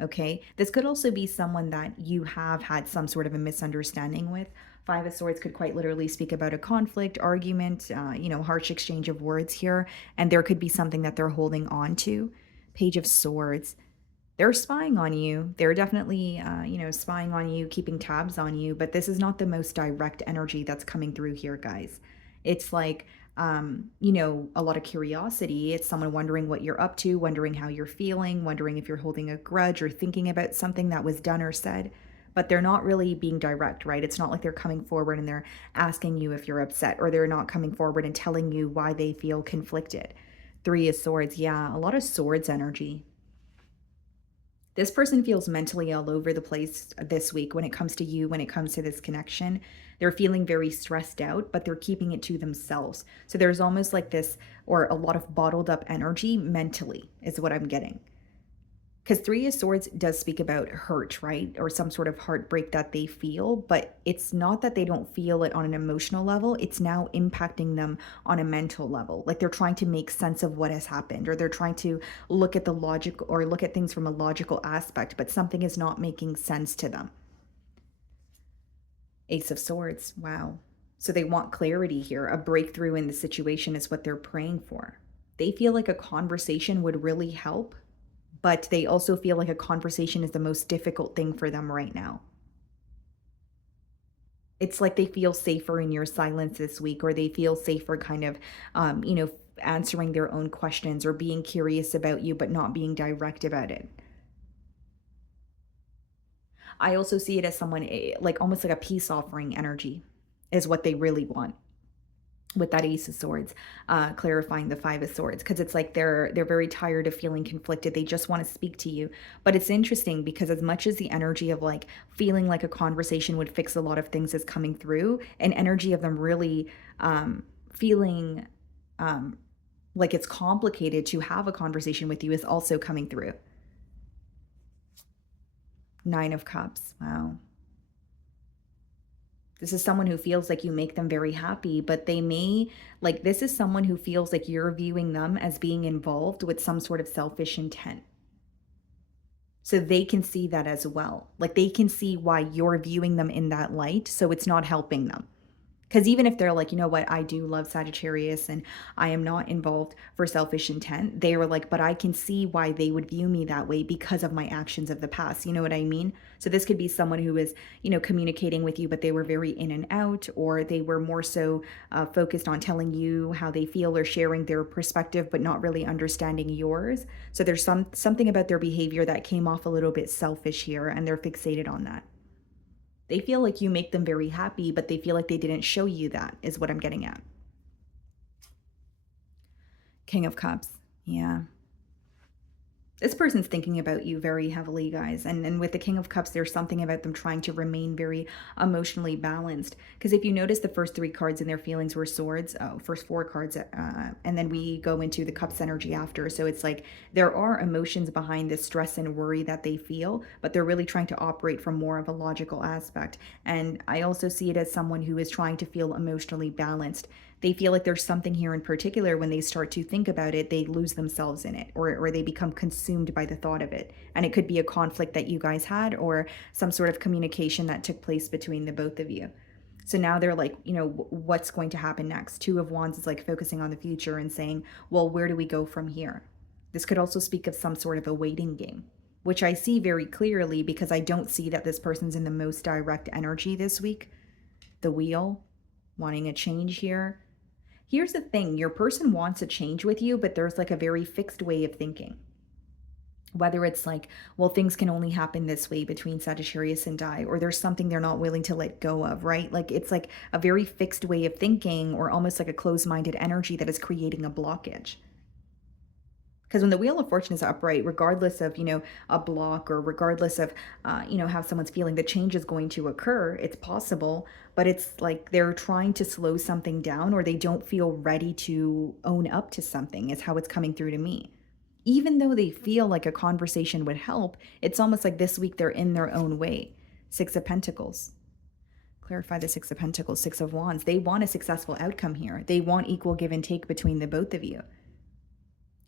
Okay. This could also be someone that you have had some sort of a misunderstanding with. Five of Swords could quite literally speak about a conflict, argument, harsh exchange of words here. And there could be something that they're holding on to. Page of Swords. They're spying on you. They're definitely, spying on you, keeping tabs on you. But this is not the most direct energy that's coming through here, guys. It's like, a lot of curiosity. It's someone wondering what you're up to, wondering how you're feeling, wondering if you're holding a grudge or thinking about something that was done or said. But they're not really being direct, right? It's not like they're coming forward and they're asking you if you're upset, or they're not coming forward and telling you why they feel conflicted. Three of Swords. Yeah, a lot of swords energy. This person feels mentally all over the place this week when it comes to you, when it comes to this connection. They're feeling very stressed out, but they're keeping it to themselves. So there's almost like this, or a lot of bottled up energy mentally, is what I'm getting. Because Three of Swords does speak about hurt, right? Or some sort of heartbreak that they feel, but it's not that they don't feel it on an emotional level. It's now impacting them on a mental level. Like they're trying to make sense of what has happened, or they're trying to look at the logic or look at things from a logical aspect, but something is not making sense to them. Ace of Swords. Wow. So they want clarity here. A breakthrough in the situation is what they're praying for. They feel like a conversation would really help, but they also feel like a conversation is the most difficult thing for them right now. It's like they feel safer in your silence this week, or they feel safer kind of, answering their own questions or being curious about you, but not being direct about it. I also see it as someone like almost like a peace offering energy is what they really want with that Ace of Swords, clarifying the Five of Swords, because it's like they're very tired of feeling conflicted. They just want to speak to you. But it's interesting because as much as the energy of like feeling like a conversation would fix a lot of things is coming through, an energy of them really feeling like it's complicated to have a conversation with you is also coming through. Nine of Cups. Wow. This is someone who feels like you make them very happy, but they may, like, this is someone who feels like you're viewing them as being involved with some sort of selfish intent. So they can see that as well. Like, they can see why you're viewing them in that light. So it's not helping them. Because even if they're like, you know what, I do love Sagittarius and I am not involved for selfish intent, they were like, but I can see why they would view me that way because of my actions of the past. You know what I mean? So this could be someone who is, communicating with you, but they were very in and out, or they were more so focused on telling you how they feel or sharing their perspective, but not really understanding yours. So there's something about their behavior that came off a little bit selfish here, and they're fixated on that. They feel like you make them very happy, but they feel like they didn't show you that, is what I'm getting at. King of Cups. Yeah. This person's thinking about you very heavily, guys. And with the King of Cups, there's something about them trying to remain very emotionally balanced. Because if you notice, the first three cards in their feelings were swords. First four cards. And then we go into the Cups energy after. So it's like there are emotions behind this stress and worry that they feel, but they're really trying to operate from more of a logical aspect. And I also see it as someone who is trying to feel emotionally balanced. They feel like there's something here in particular. When they start to think about it, they lose themselves in it, or they become consumed by the thought of it. And it could be a conflict that you guys had, or some sort of communication that took place between the both of you. So now they're like, what's going to happen next? Two of Wands is like focusing on the future and saying, well, where do we go from here? This could also speak of some sort of a waiting game, which I see very clearly because I don't see that this person's in the most direct energy this week. The Wheel, wanting a change here. Here's the thing, your person wants a change with you, but there's like a very fixed way of thinking. Whether it's like, well, things can only happen this way between Sagittarius and I, or there's something they're not willing to let go of, right? Like it's like a very fixed way of thinking, or almost like a closed-minded energy that is creating a blockage. Because when the Wheel of Fortune is upright, regardless of, a block, or regardless of, how someone's feeling, the change is going to occur. It's possible, but it's like they're trying to slow something down, or they don't feel ready to own up to something, is how it's coming through to me. Even though they feel like a conversation would help, it's almost like this week they're in their own way. Six of Pentacles. Clarify the Six of Pentacles, Six of Wands. They want a successful outcome here. They want equal give and take between the both of you.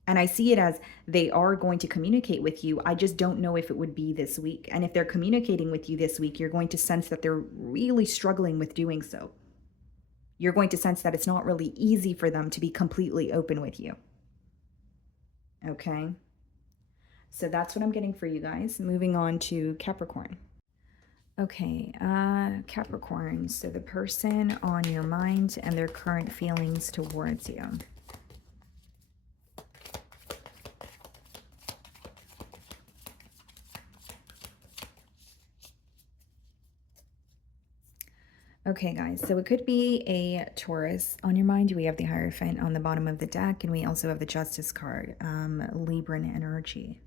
And I see it as they are going to communicate with you. I just don't know if it would be this week. And if they're communicating with you this week, you're going to sense that they're really struggling with doing so. You're going to sense that it's not really easy for them to be completely open with you. Okay. So that's what I'm getting for you guys. Moving on to Capricorn. Okay, Capricorn. So the person on your mind and their current feelings towards you. Okay, guys, so it could be a Taurus on your mind. We have the Hierophant on the bottom of the deck, and we also have the Justice card, Libran energy.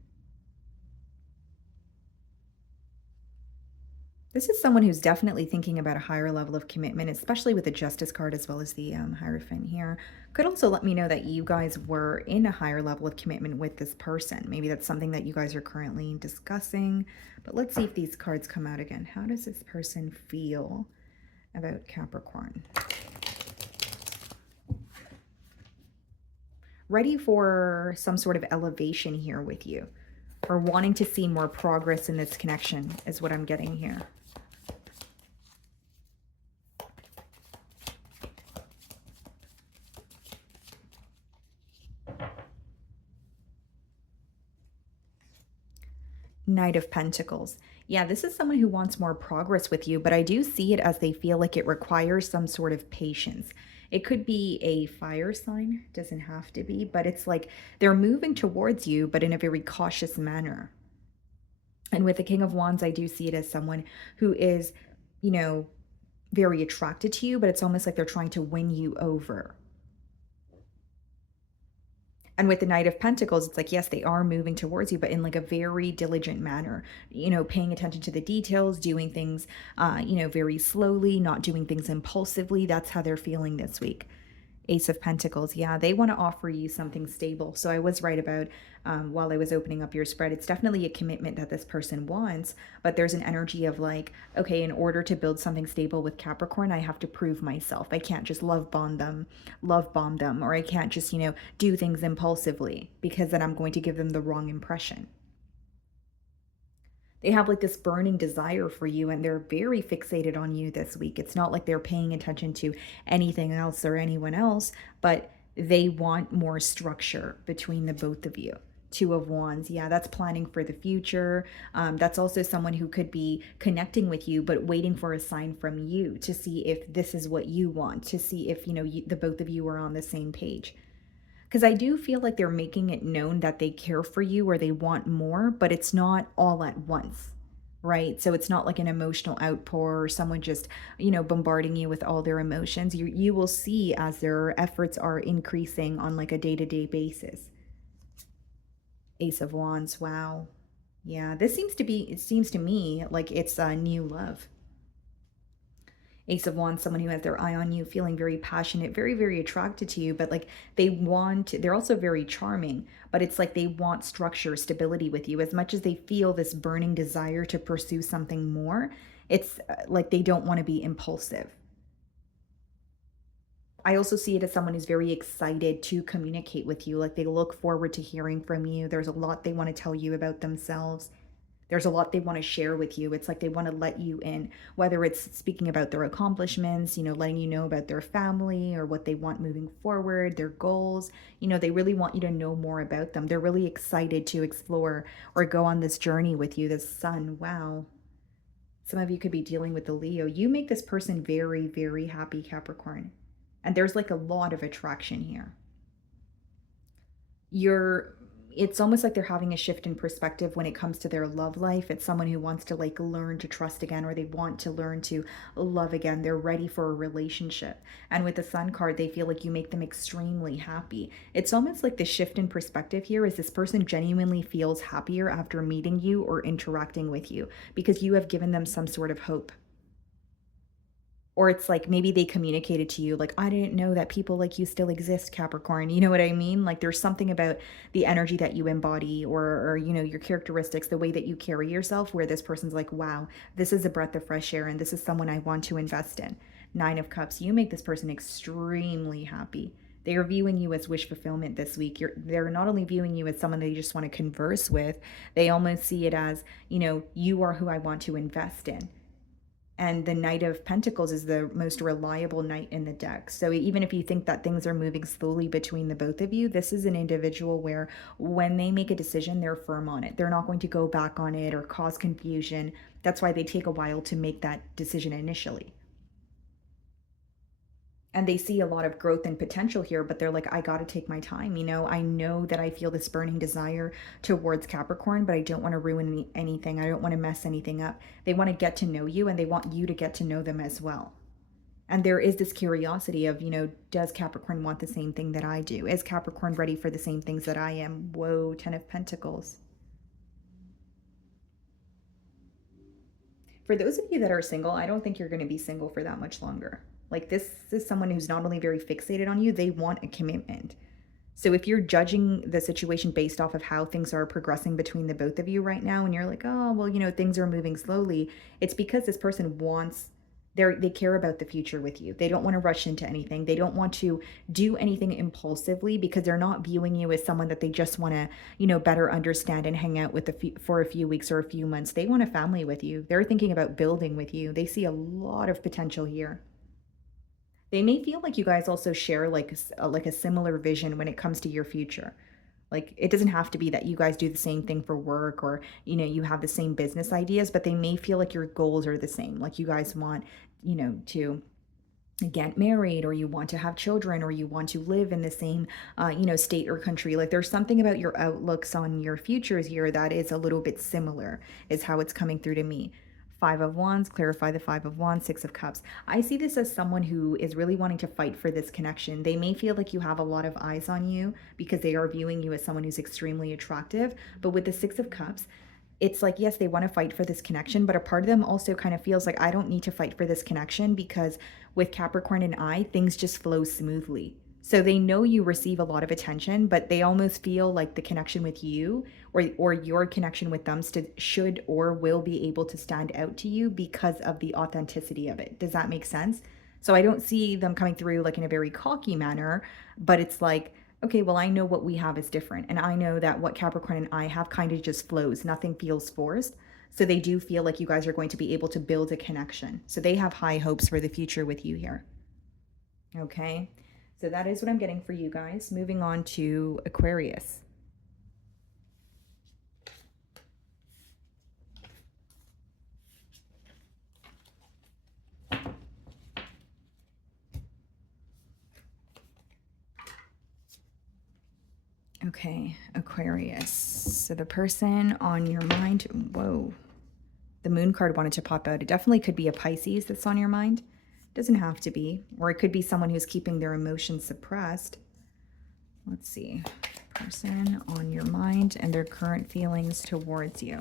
This is someone who's definitely thinking about a higher level of commitment, especially with the Justice card as well as the Hierophant here. Could also let me know that you guys were in a higher level of commitment with this person. Maybe that's something that you guys are currently discussing. But let's see if these cards come out again. How does this person feel about Capricorn? Ready for some sort of elevation here with you, or wanting to see more progress in this connection is what I'm getting here. Knight of Pentacles. Yeah, this is someone who wants more progress with you, but I do see it as they feel like it requires some sort of patience. It could be a fire sign, doesn't have to be, but it's like they're moving towards you, but in a very cautious manner. And with the King of Wands, I do see it as someone who is, you know, very attracted to you, but it's almost like they're trying to win you over. And with the Knight of Pentacles, it's like, yes, they are moving towards you, but in like a very diligent manner, you know, paying attention to the details, doing things, you know, very slowly, not doing things impulsively. That's how they're feeling this week. Ace of Pentacles. Yeah, they want to offer you something stable. So I was right about while I was opening up your spread, it's definitely a commitment that this person wants, but there's an energy of like, okay, in order to build something stable with Capricorn, I have to prove myself. I can't just love bomb them, or I can't just, you know, do things impulsively because then I'm going to give them the wrong impression. They have like this burning desire for you and they're very fixated on you this week. It's not like they're paying attention to anything else or anyone else, but they want more structure between the both of you. Two of Wands. Yeah, that's planning for the future. That's also someone who could be connecting with you, but waiting for a sign from you to see if this is what you want, to see if, you know, the both of you are on the same page. Because I do feel like they're making it known that they care for you or they want more, but it's not all at once, right? So it's not like an emotional outpour or someone just, you know, bombarding you with all their emotions. You will see as their efforts are increasing on like a day-to-day basis. Ace of Wands, wow. Yeah, this seems to be, it seems to me like it's a new love. Ace of Wands, someone who has their eye on you, feeling very passionate, very, very attracted to you, but like they're also very charming, but it's like they want structure, stability with you. As much as they feel this burning desire to pursue something more, it's like they don't want to be impulsive. I also see it as someone who's very excited to communicate with you. Like they look forward to hearing from you. There's a lot they want to tell you about themselves. There's a lot they want to share with you. It's like they want to let you in, whether it's speaking about their accomplishments, you know, letting you know about their family or what they want moving forward, their goals. You know, they really want you to know more about them. They're really excited to explore or go on this journey with you, this sun. Wow. Some of you could be dealing with the Leo. You make this person very, very happy, Capricorn. And there's like a lot of attraction here. It's almost like they're having a shift in perspective when it comes to their love life. It's someone who wants to like learn to trust again, or they want to learn to love again. They're ready for a relationship. And with the Sun card, they feel like you make them extremely happy. It's almost like the shift in perspective here is this person genuinely feels happier after meeting you or interacting with you because you have given them some sort of hope. Or it's like maybe they communicated to you like, I didn't know that people like you still exist, Capricorn. You know what I mean? Like there's something about the energy that you embody or you know, your characteristics, the way that you carry yourself, where this person's like, wow, this is a breath of fresh air and this is someone I want to invest in. Nine of Cups, you make this person extremely happy. They are viewing you as wish fulfillment this week. They're not only viewing you as someone they just want to converse with, they almost see it as, you are who I want to invest in. And the Knight of Pentacles is the most reliable knight in the deck. So even if you think that things are moving slowly between the both of you, this is an individual where when they make a decision, they're firm on it. They're not going to go back on it or cause confusion. That's why they take a while to make that decision initially. And they see a lot of growth and potential here, but they're like, I got to take my time. I know that I feel this burning desire towards Capricorn, but I don't want to ruin anything. I don't want to mess anything up. They want to get to know you, and they want you to get to know them as well. And there is this curiosity of, does Capricorn want the same thing that I do? Is Capricorn ready for the same things that I am? Whoa, 10 of Pentacles. For those of you that are single, I don't think you're going to be single for that much longer. Like, this is someone who's not only very fixated on you, they want a commitment. So if you're judging the situation based off of how things are progressing between the both of you right now, and you're like, oh, well, things are moving slowly, it's because this person they care about the future with you. They don't want to rush into anything. They don't want to do anything impulsively because they're not viewing you as someone that they just want to, better understand and hang out with for a few weeks or a few months. They want a family with you. They're thinking about building with you. They see a lot of potential here. They may feel like you guys also share like a similar vision when it comes to your future. Like, it doesn't have to be that you guys do the same thing for work or, you have the same business ideas, but they may feel like your goals are the same. Like, you guys want, to get married, or you want to have children, or you want to live in the same, state or country. Like, there's something about your outlooks on your futures here that is a little bit similar, is how it's coming through to me. Five of Wands, clarify the Five of Wands, Six of Cups. I see this as someone who is really wanting to fight for this connection. They may feel like you have a lot of eyes on you because they are viewing you as someone who's extremely attractive. But with the Six of Cups, it's like, yes, they want to fight for this connection, but a part of them also kind of feels like, I don't need to fight for this connection because with Capricorn and I, things just flow smoothly. So they know you receive a lot of attention, but they almost feel like the connection with you or your connection with them should or will be able to stand out to you because of the authenticity of it. Does that make sense? So I don't see them coming through like in a very cocky manner, but it's like, okay, well, I know what we have is different. And I know that what Capricorn and I have kind of just flows. Nothing feels forced. So they do feel like you guys are going to be able to build a connection. So they have high hopes for the future with you here. Okay. So that is what I'm getting for you guys. Moving on to Aquarius. Okay, Aquarius. So the person on your mind, whoa, the moon card wanted to pop out. It definitely could be a Pisces that's on your mind. Doesn't have to be, or it could be someone who's keeping their emotions suppressed. Let's see, person on your mind and their current feelings towards you.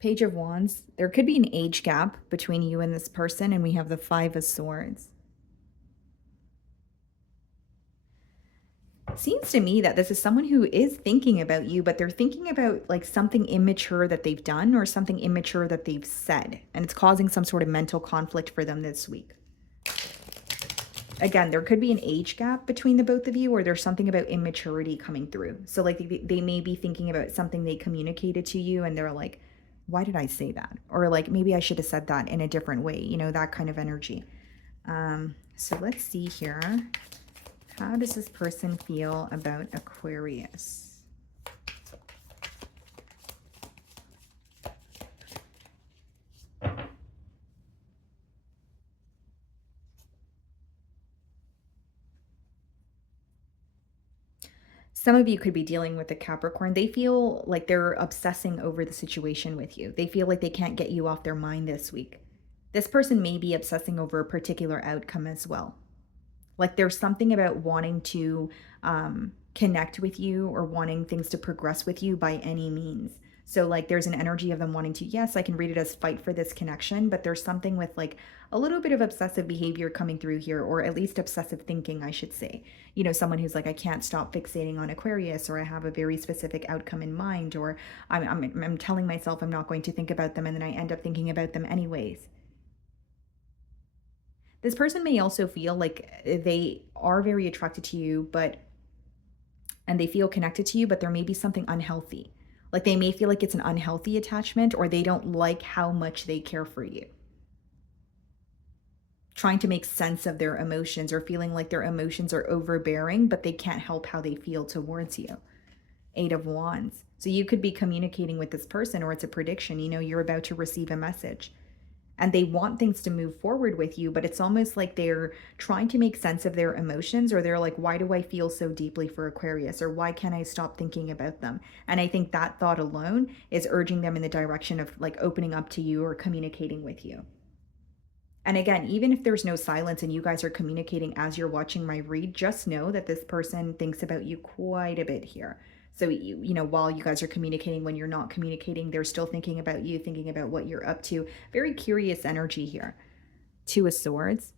Page of Wands. There could be an age gap between you and this person, and we have the Five of Swords. Seems to me that this is someone who is thinking about you, but they're thinking about like something immature that they've done or something immature that they've said, and it's causing some sort of mental conflict for them this week. Again, there could be an age gap between the both of you, or there's something about immaturity coming through. So like they may be thinking about something they communicated to you and they're like, why did I say that? Or like, maybe I should have said that in a different way, that kind of energy. So let's see here. How does this person feel about Aquarius? Some of you could be dealing with a Capricorn. They feel like they're obsessing over the situation with you. They feel like they can't get you off their mind this week. This person may be obsessing over a particular outcome as well. Like there's something about wanting to connect with you or wanting things to progress with you by any means. So like there's an energy of them wanting to, yes, I can read it as fight for this connection, but there's something with like a little bit of obsessive behavior coming through here, or at least obsessive thinking, I should say. You know, someone who's like, I can't stop fixating on Aquarius, or I have a very specific outcome in mind, or I'm telling myself I'm not going to think about them, and then I end up thinking about them anyways. This person may also feel like they are very attracted to you, but and they feel connected to you, but there may be something unhealthy. Like they may feel like it's an unhealthy attachment, or they don't like how much they care for you. Trying to make sense of their emotions, or feeling like their emotions are overbearing, but they can't help how they feel towards you. Eight of Wands. So you could be communicating with this person, or it's a prediction. You know, you're about to receive a message and they want things to move forward with you, but it's almost like they're trying to make sense of their emotions, or they're like, why do I feel so deeply for Aquarius, or why can't I stop thinking about them? And I think that thought alone is urging them in the direction of like opening up to you or communicating with you. And again, even if there's no silence and you guys are communicating as you're watching my read, just know that this person thinks about you quite a bit here. So, you know, while you guys are communicating, when you're not communicating, they're still thinking about you, thinking about what you're up to. Very curious energy here. Two of Swords.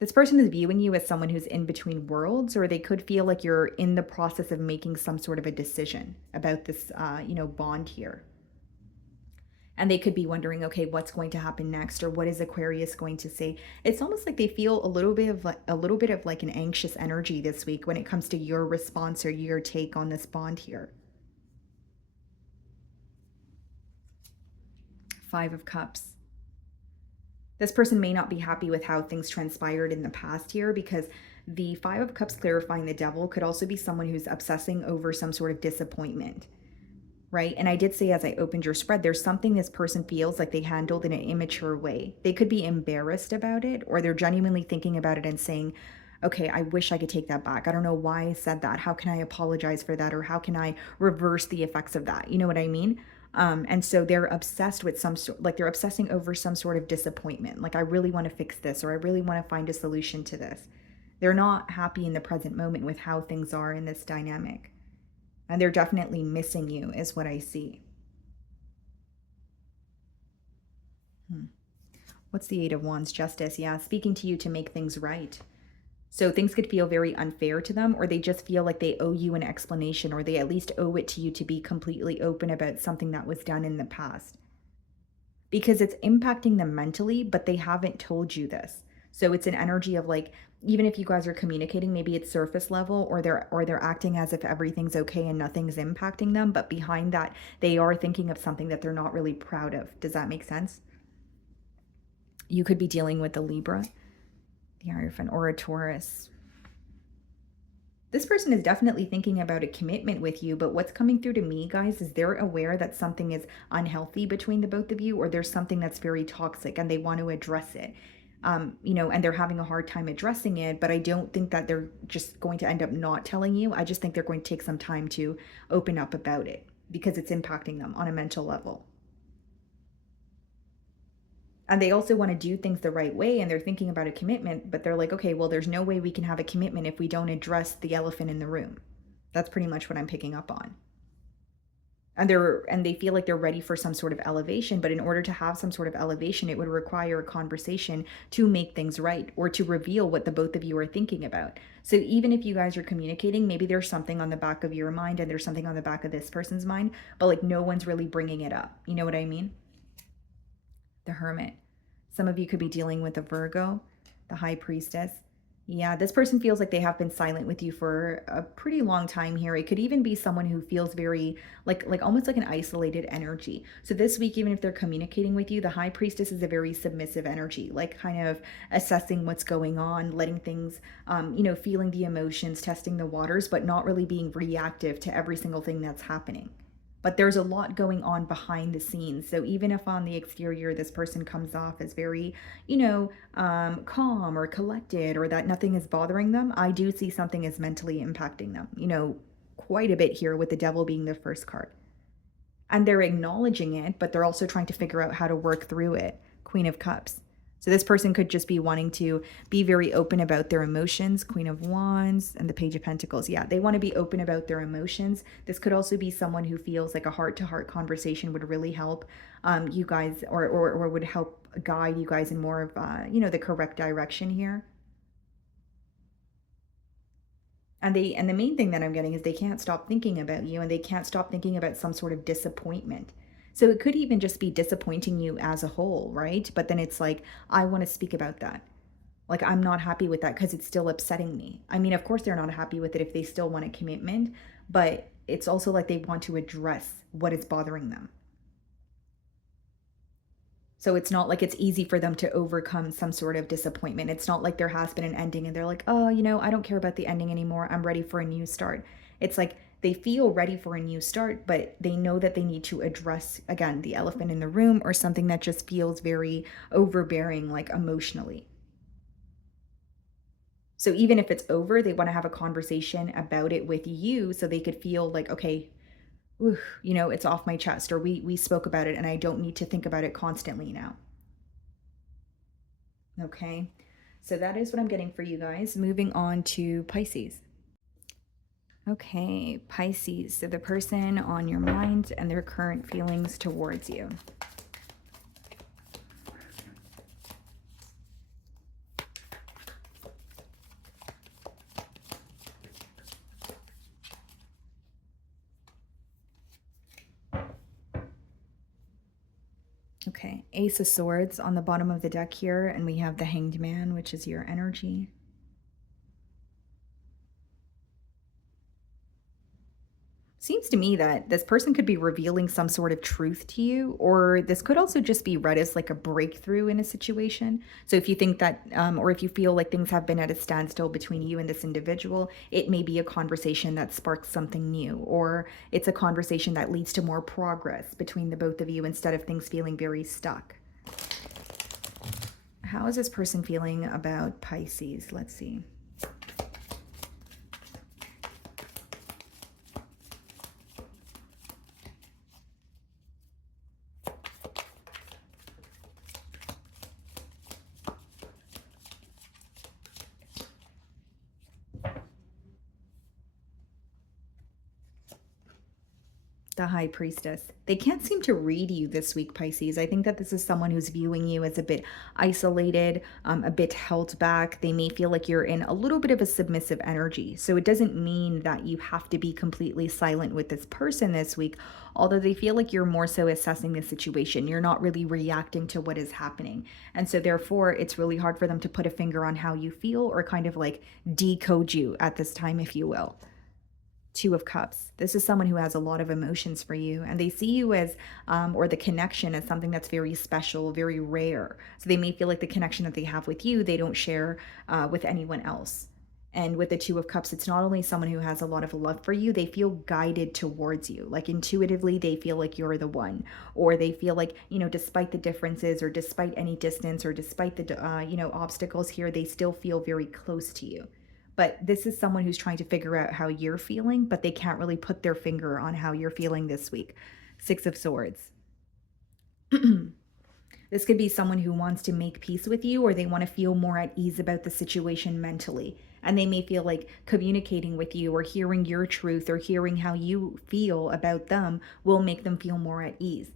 This person is viewing you as someone who's in between worlds, or they could feel like you're in the process of making some sort of a decision about this, you know, bond here. And they could be wondering, okay, what's going to happen next, or what is Aquarius going to say? It's almost like they feel a little bit of like an anxious energy this week when it comes to your response or your take on this bond here. Five of Cups. This person may not be happy with how things transpired in the past here, because the Five of Cups clarifying the Devil could also be someone who's obsessing over some sort of disappointment. Right? And I did say as I opened your spread, there's something this person feels like they handled in an immature way. They could be embarrassed about it, or they're genuinely thinking about it and saying, okay, I wish I could take that back. I don't know why I said that. How can I apologize for that? Or how can I reverse the effects of that? You know what I mean? And so they're obsessed with some sort, like they're obsessing over some sort of disappointment. Like, I really want to fix this, or I really want to find a solution to this. They're not happy in the present moment with how things are in this dynamic. And they're definitely missing you, is what I see. What's the Eight of Wands? Justice. Yeah, speaking to you to make things right. So things could feel very unfair to them, or they just feel like they owe you an explanation, or they at least owe it to you to be completely open about something that was done in the past. Because it's impacting them mentally, but they haven't told you this. So it's an energy of like, even if you guys are communicating, maybe it's surface level, or they're acting as if everything's okay and nothing's impacting them, but behind that they are thinking of something that they're not really proud of. Does that make sense? You could be dealing with a Libra, the Hierophant, or a Taurus. This person is definitely thinking about a commitment with you, but what's coming through to me, guys, is they're aware that something is unhealthy between the both of you, or there's something that's very toxic and they want to address it. You know, and they're having a hard time addressing it, but I don't think that they're just going to end up not telling you. I just think they're going to take some time to open up about it because it's impacting them on a mental level. And they also want to do things the right way, and they're thinking about a commitment, but they're like, okay, well, there's no way we can have a commitment if we don't address the elephant in the room. That's pretty much what I'm picking up on. And they feel like they're ready for some sort of elevation, but in order to have some sort of elevation, it would require a conversation to make things right, or to reveal what the both of you are thinking about. So even if you guys are communicating, maybe there's something on the back of your mind and there's something on the back of this person's mind, but like no one's really bringing it up. You know what I mean? The Hermit. Some of you could be dealing with a Virgo, the High Priestess. Yeah, this person feels like they have been silent with you for a pretty long time here. It could even be someone who feels very like almost like an isolated energy. So this week, even if they're communicating with you, the High Priestess is a very submissive energy, like kind of assessing what's going on, letting things, you know, feeling the emotions, testing the waters, but not really being reactive to every single thing that's happening. But there's a lot going on behind the scenes. So even if on the exterior this person comes off as very, you know, calm or collected, or that nothing is bothering them, I do see something is mentally impacting them, you know, quite a bit here, with the Devil being the first card. And they're acknowledging it, but they're also trying to figure out how to work through it. Queen of Cups. So this person could just be wanting to be very open about their emotions. Queen of Wands and the Page of Pentacles. Yeah, they want to be open about their emotions. This could also be someone who feels like a heart-to-heart conversation would really help you guys, or would help guide you guys in more of, the correct direction here. And the main thing that I'm getting is they can't stop thinking about you, and they can't stop thinking about some sort of disappointment. So it could even just be disappointing you as a whole, right? But then it's like, I want to speak about that. Like, I'm not happy with that because it's still upsetting me. I mean, of course, they're not happy with it if they still want a commitment, but it's also like they want to address what is bothering them. So it's not like it's easy for them to overcome some sort of disappointment. It's not like there has been an ending and they're like, oh, I don't care about the ending anymore. I'm ready for a new start. It's like they feel ready for a new start, but they know that they need to address, again, the elephant in the room, or something that just feels very overbearing, like emotionally. So even if it's over, they want to have a conversation about it with you so they could feel like, okay, ooh, it's off my chest, or we spoke about it and I don't need to think about it constantly now. Okay. So that is what I'm getting for you guys. Moving on to Pisces. Okay, Pisces. So the person on your mind and their current feelings towards you. Okay, Ace of Swords on the bottom of the deck here, and we have the Hanged Man, which is your energy. Seems to me that this person could be revealing some sort of truth to you, or this could also just be read as like a breakthrough in a situation. So if you think that, or if you feel like things have been at a standstill between you and this individual, it may be a conversation that sparks something new, or it's a conversation that leads to more progress between the both of you instead of things feeling very stuck. How is this person feeling about Pisces? Let's see. The High Priestess. They can't seem to read you this week, Pisces. I think that this is someone who's viewing you as a bit isolated, a bit held back. They may feel like you're in a little bit of a submissive energy. So it doesn't mean that you have to be completely silent with this person this week, although they feel like you're more so assessing the situation. You're not really reacting to what is happening. And so therefore, it's really hard for them to put a finger on how you feel, or kind of like decode you at this time, if you will. Two of Cups. This is someone who has a lot of emotions for you, and they see you as, or the connection as something that's very special, very rare. So they may feel like the connection that they have with you, they don't share with anyone else. And with the Two of Cups, it's not only someone who has a lot of love for you, they feel guided towards you. Like intuitively, they feel like you're the one, or they feel like, despite the differences, or despite any distance, or despite the, obstacles here, they still feel very close to you. But this is someone who's trying to figure out how you're feeling, but they can't really put their finger on how you're feeling this week. Six of Swords. This could be someone who wants to make peace with you, or they want to feel more at ease about the situation mentally. And they may feel like communicating with you, or hearing your truth, or hearing how you feel about them will make them feel more at ease.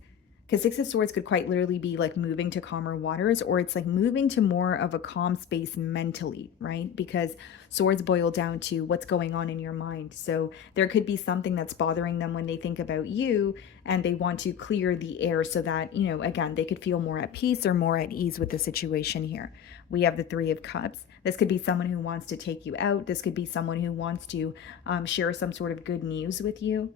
Because Six of Swords could quite literally be like moving to calmer waters, or it's like moving to more of a calm space mentally, right? Because swords boil down to what's going on in your mind. So there could be something that's bothering them when they think about you, and they want to clear the air so that, again, they could feel more at peace or more at ease with the situation here. We have the Three of Cups. This could be someone who wants to take you out. This could be someone who wants to share some sort of good news with you.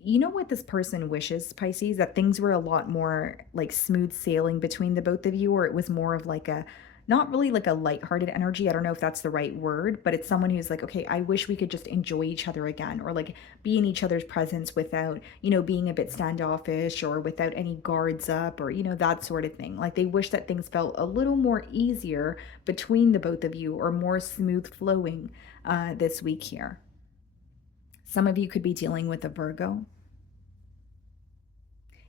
You know what this person wishes, Pisces? That things were a lot more like smooth sailing between the both of you, or it was more of like a, not really like a lighthearted energy. I don't know if that's the right word, but it's someone who's like, okay, I wish we could just enjoy each other again, or like be in each other's presence without, being a bit standoffish, or without any guards up, or, that sort of thing. Like they wish that things felt a little more easier between the both of you, or more smooth flowing this week here. Some of you could be dealing with a Virgo.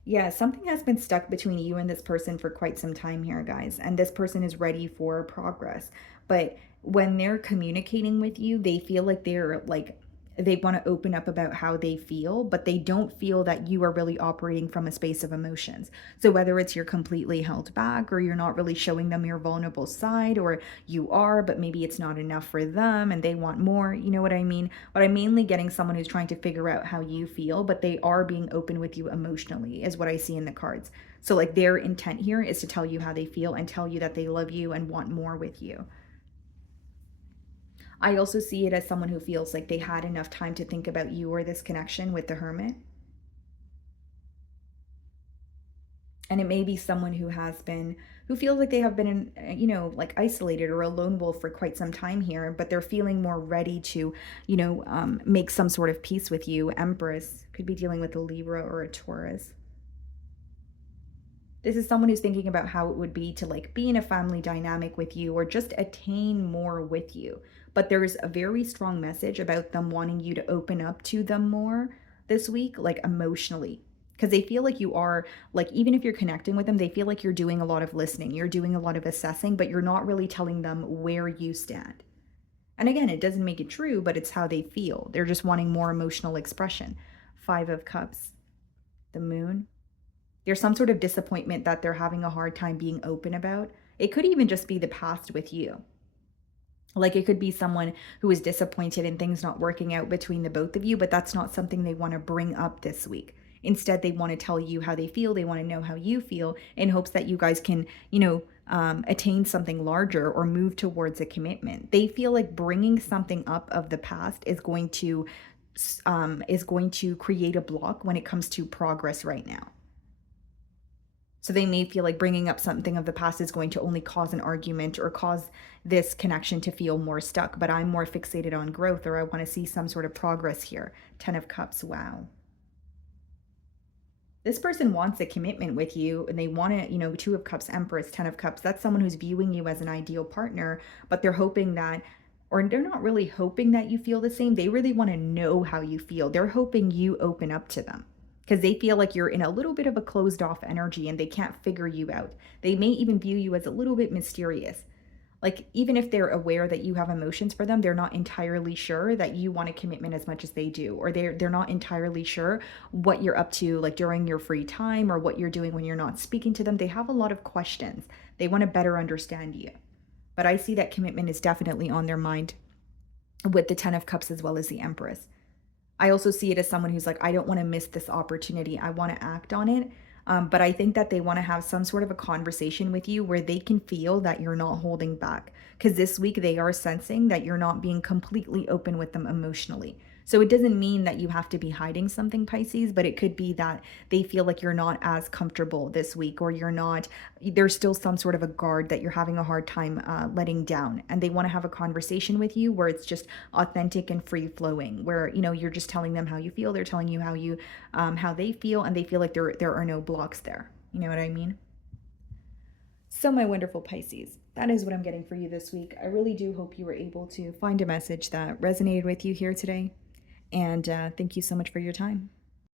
Yeah, something has been stuck between you and this person for quite some time here, guys. And this person is ready for progress. But when they're communicating with you, they feel like they want to open up about how they feel, but they don't feel that you are really operating from a space of emotions. So whether it's you're completely held back or you're not really showing them your vulnerable side, or you are, but maybe it's not enough for them and they want more, you know what I mean? But I'm mainly getting someone who's trying to figure out how you feel, but they are being open with you emotionally, is what I see in the cards. So, like, their intent here is to tell you how they feel and tell you that they love you and want more with you. I also see it as someone who feels like they had enough time to think about you or this connection with the Hermit. And it may be someone who feels like they have been in, like isolated or a lone wolf for quite some time here, but they're feeling more ready to, make some sort of peace with you. Empress could be dealing with a Libra or a Taurus. This is someone who's thinking about how it would be to like be in a family dynamic with you or just attain more with you. But there's a very strong message about them wanting you to open up to them more this week, like emotionally. Because they feel like you are, like, even if you're connecting with them, they feel like you're doing a lot of listening, you're doing a lot of assessing, but you're not really telling them where you stand. And again, it doesn't make it true, but it's how they feel. They're just wanting more emotional expression. Five of Cups, the Moon. There's some sort of disappointment that they're having a hard time being open about. It could even just be the past with you. Like, it could be someone who is disappointed in things not working out between the both of you, but that's not something they want to bring up this week. Instead, they want to tell you how they feel. They want to know how you feel in hopes that you guys can, attain something larger or move towards a commitment. They feel like bringing something up of the past is going to create a block when it comes to progress right now. So they may feel like bringing up something of the past is going to only cause an argument or cause this connection to feel more stuck. But I'm more fixated on growth, or I want to see some sort of progress here. 10 of Cups. Wow. This person wants a commitment with you and they want to, 2 of Cups, Empress, 10 of Cups. That's someone who's viewing you as an ideal partner, but they're hoping that, or they're not really hoping that you feel the same. They really want to know how you feel. They're hoping you open up to them because they feel like you're in a little bit of a closed off energy and they can't figure you out. They may even view you as a little bit mysterious. Like, even if they're aware that you have emotions for them, they're not entirely sure that you want a commitment as much as they do, or they're not entirely sure what you're up to, like during your free time, or what you're doing when you're not speaking to them. They have a lot of questions. They want to better understand you. But I see that commitment is definitely on their mind with the 10 of Cups as well as the Empress. I also see it as someone who's like, I don't want to miss this opportunity. I want to act on it. But I think that they want to have some sort of a conversation with you where they can feel that you're not holding back. Because this week they are sensing that you're not being completely open with them emotionally. So it doesn't mean that you have to be hiding something, Pisces, but it could be that they feel like you're not as comfortable this week, or there's still some sort of a guard that you're having a hard time letting down. And they want to have a conversation with you where it's just authentic and free flowing, where, you're just telling them how you feel. They're telling you how they feel, and they feel like there are no blocks there. You know what I mean? So, my wonderful Pisces, that is what I'm getting for you this week. I really do hope you were able to find a message that resonated with you here today. And thank you so much for your time.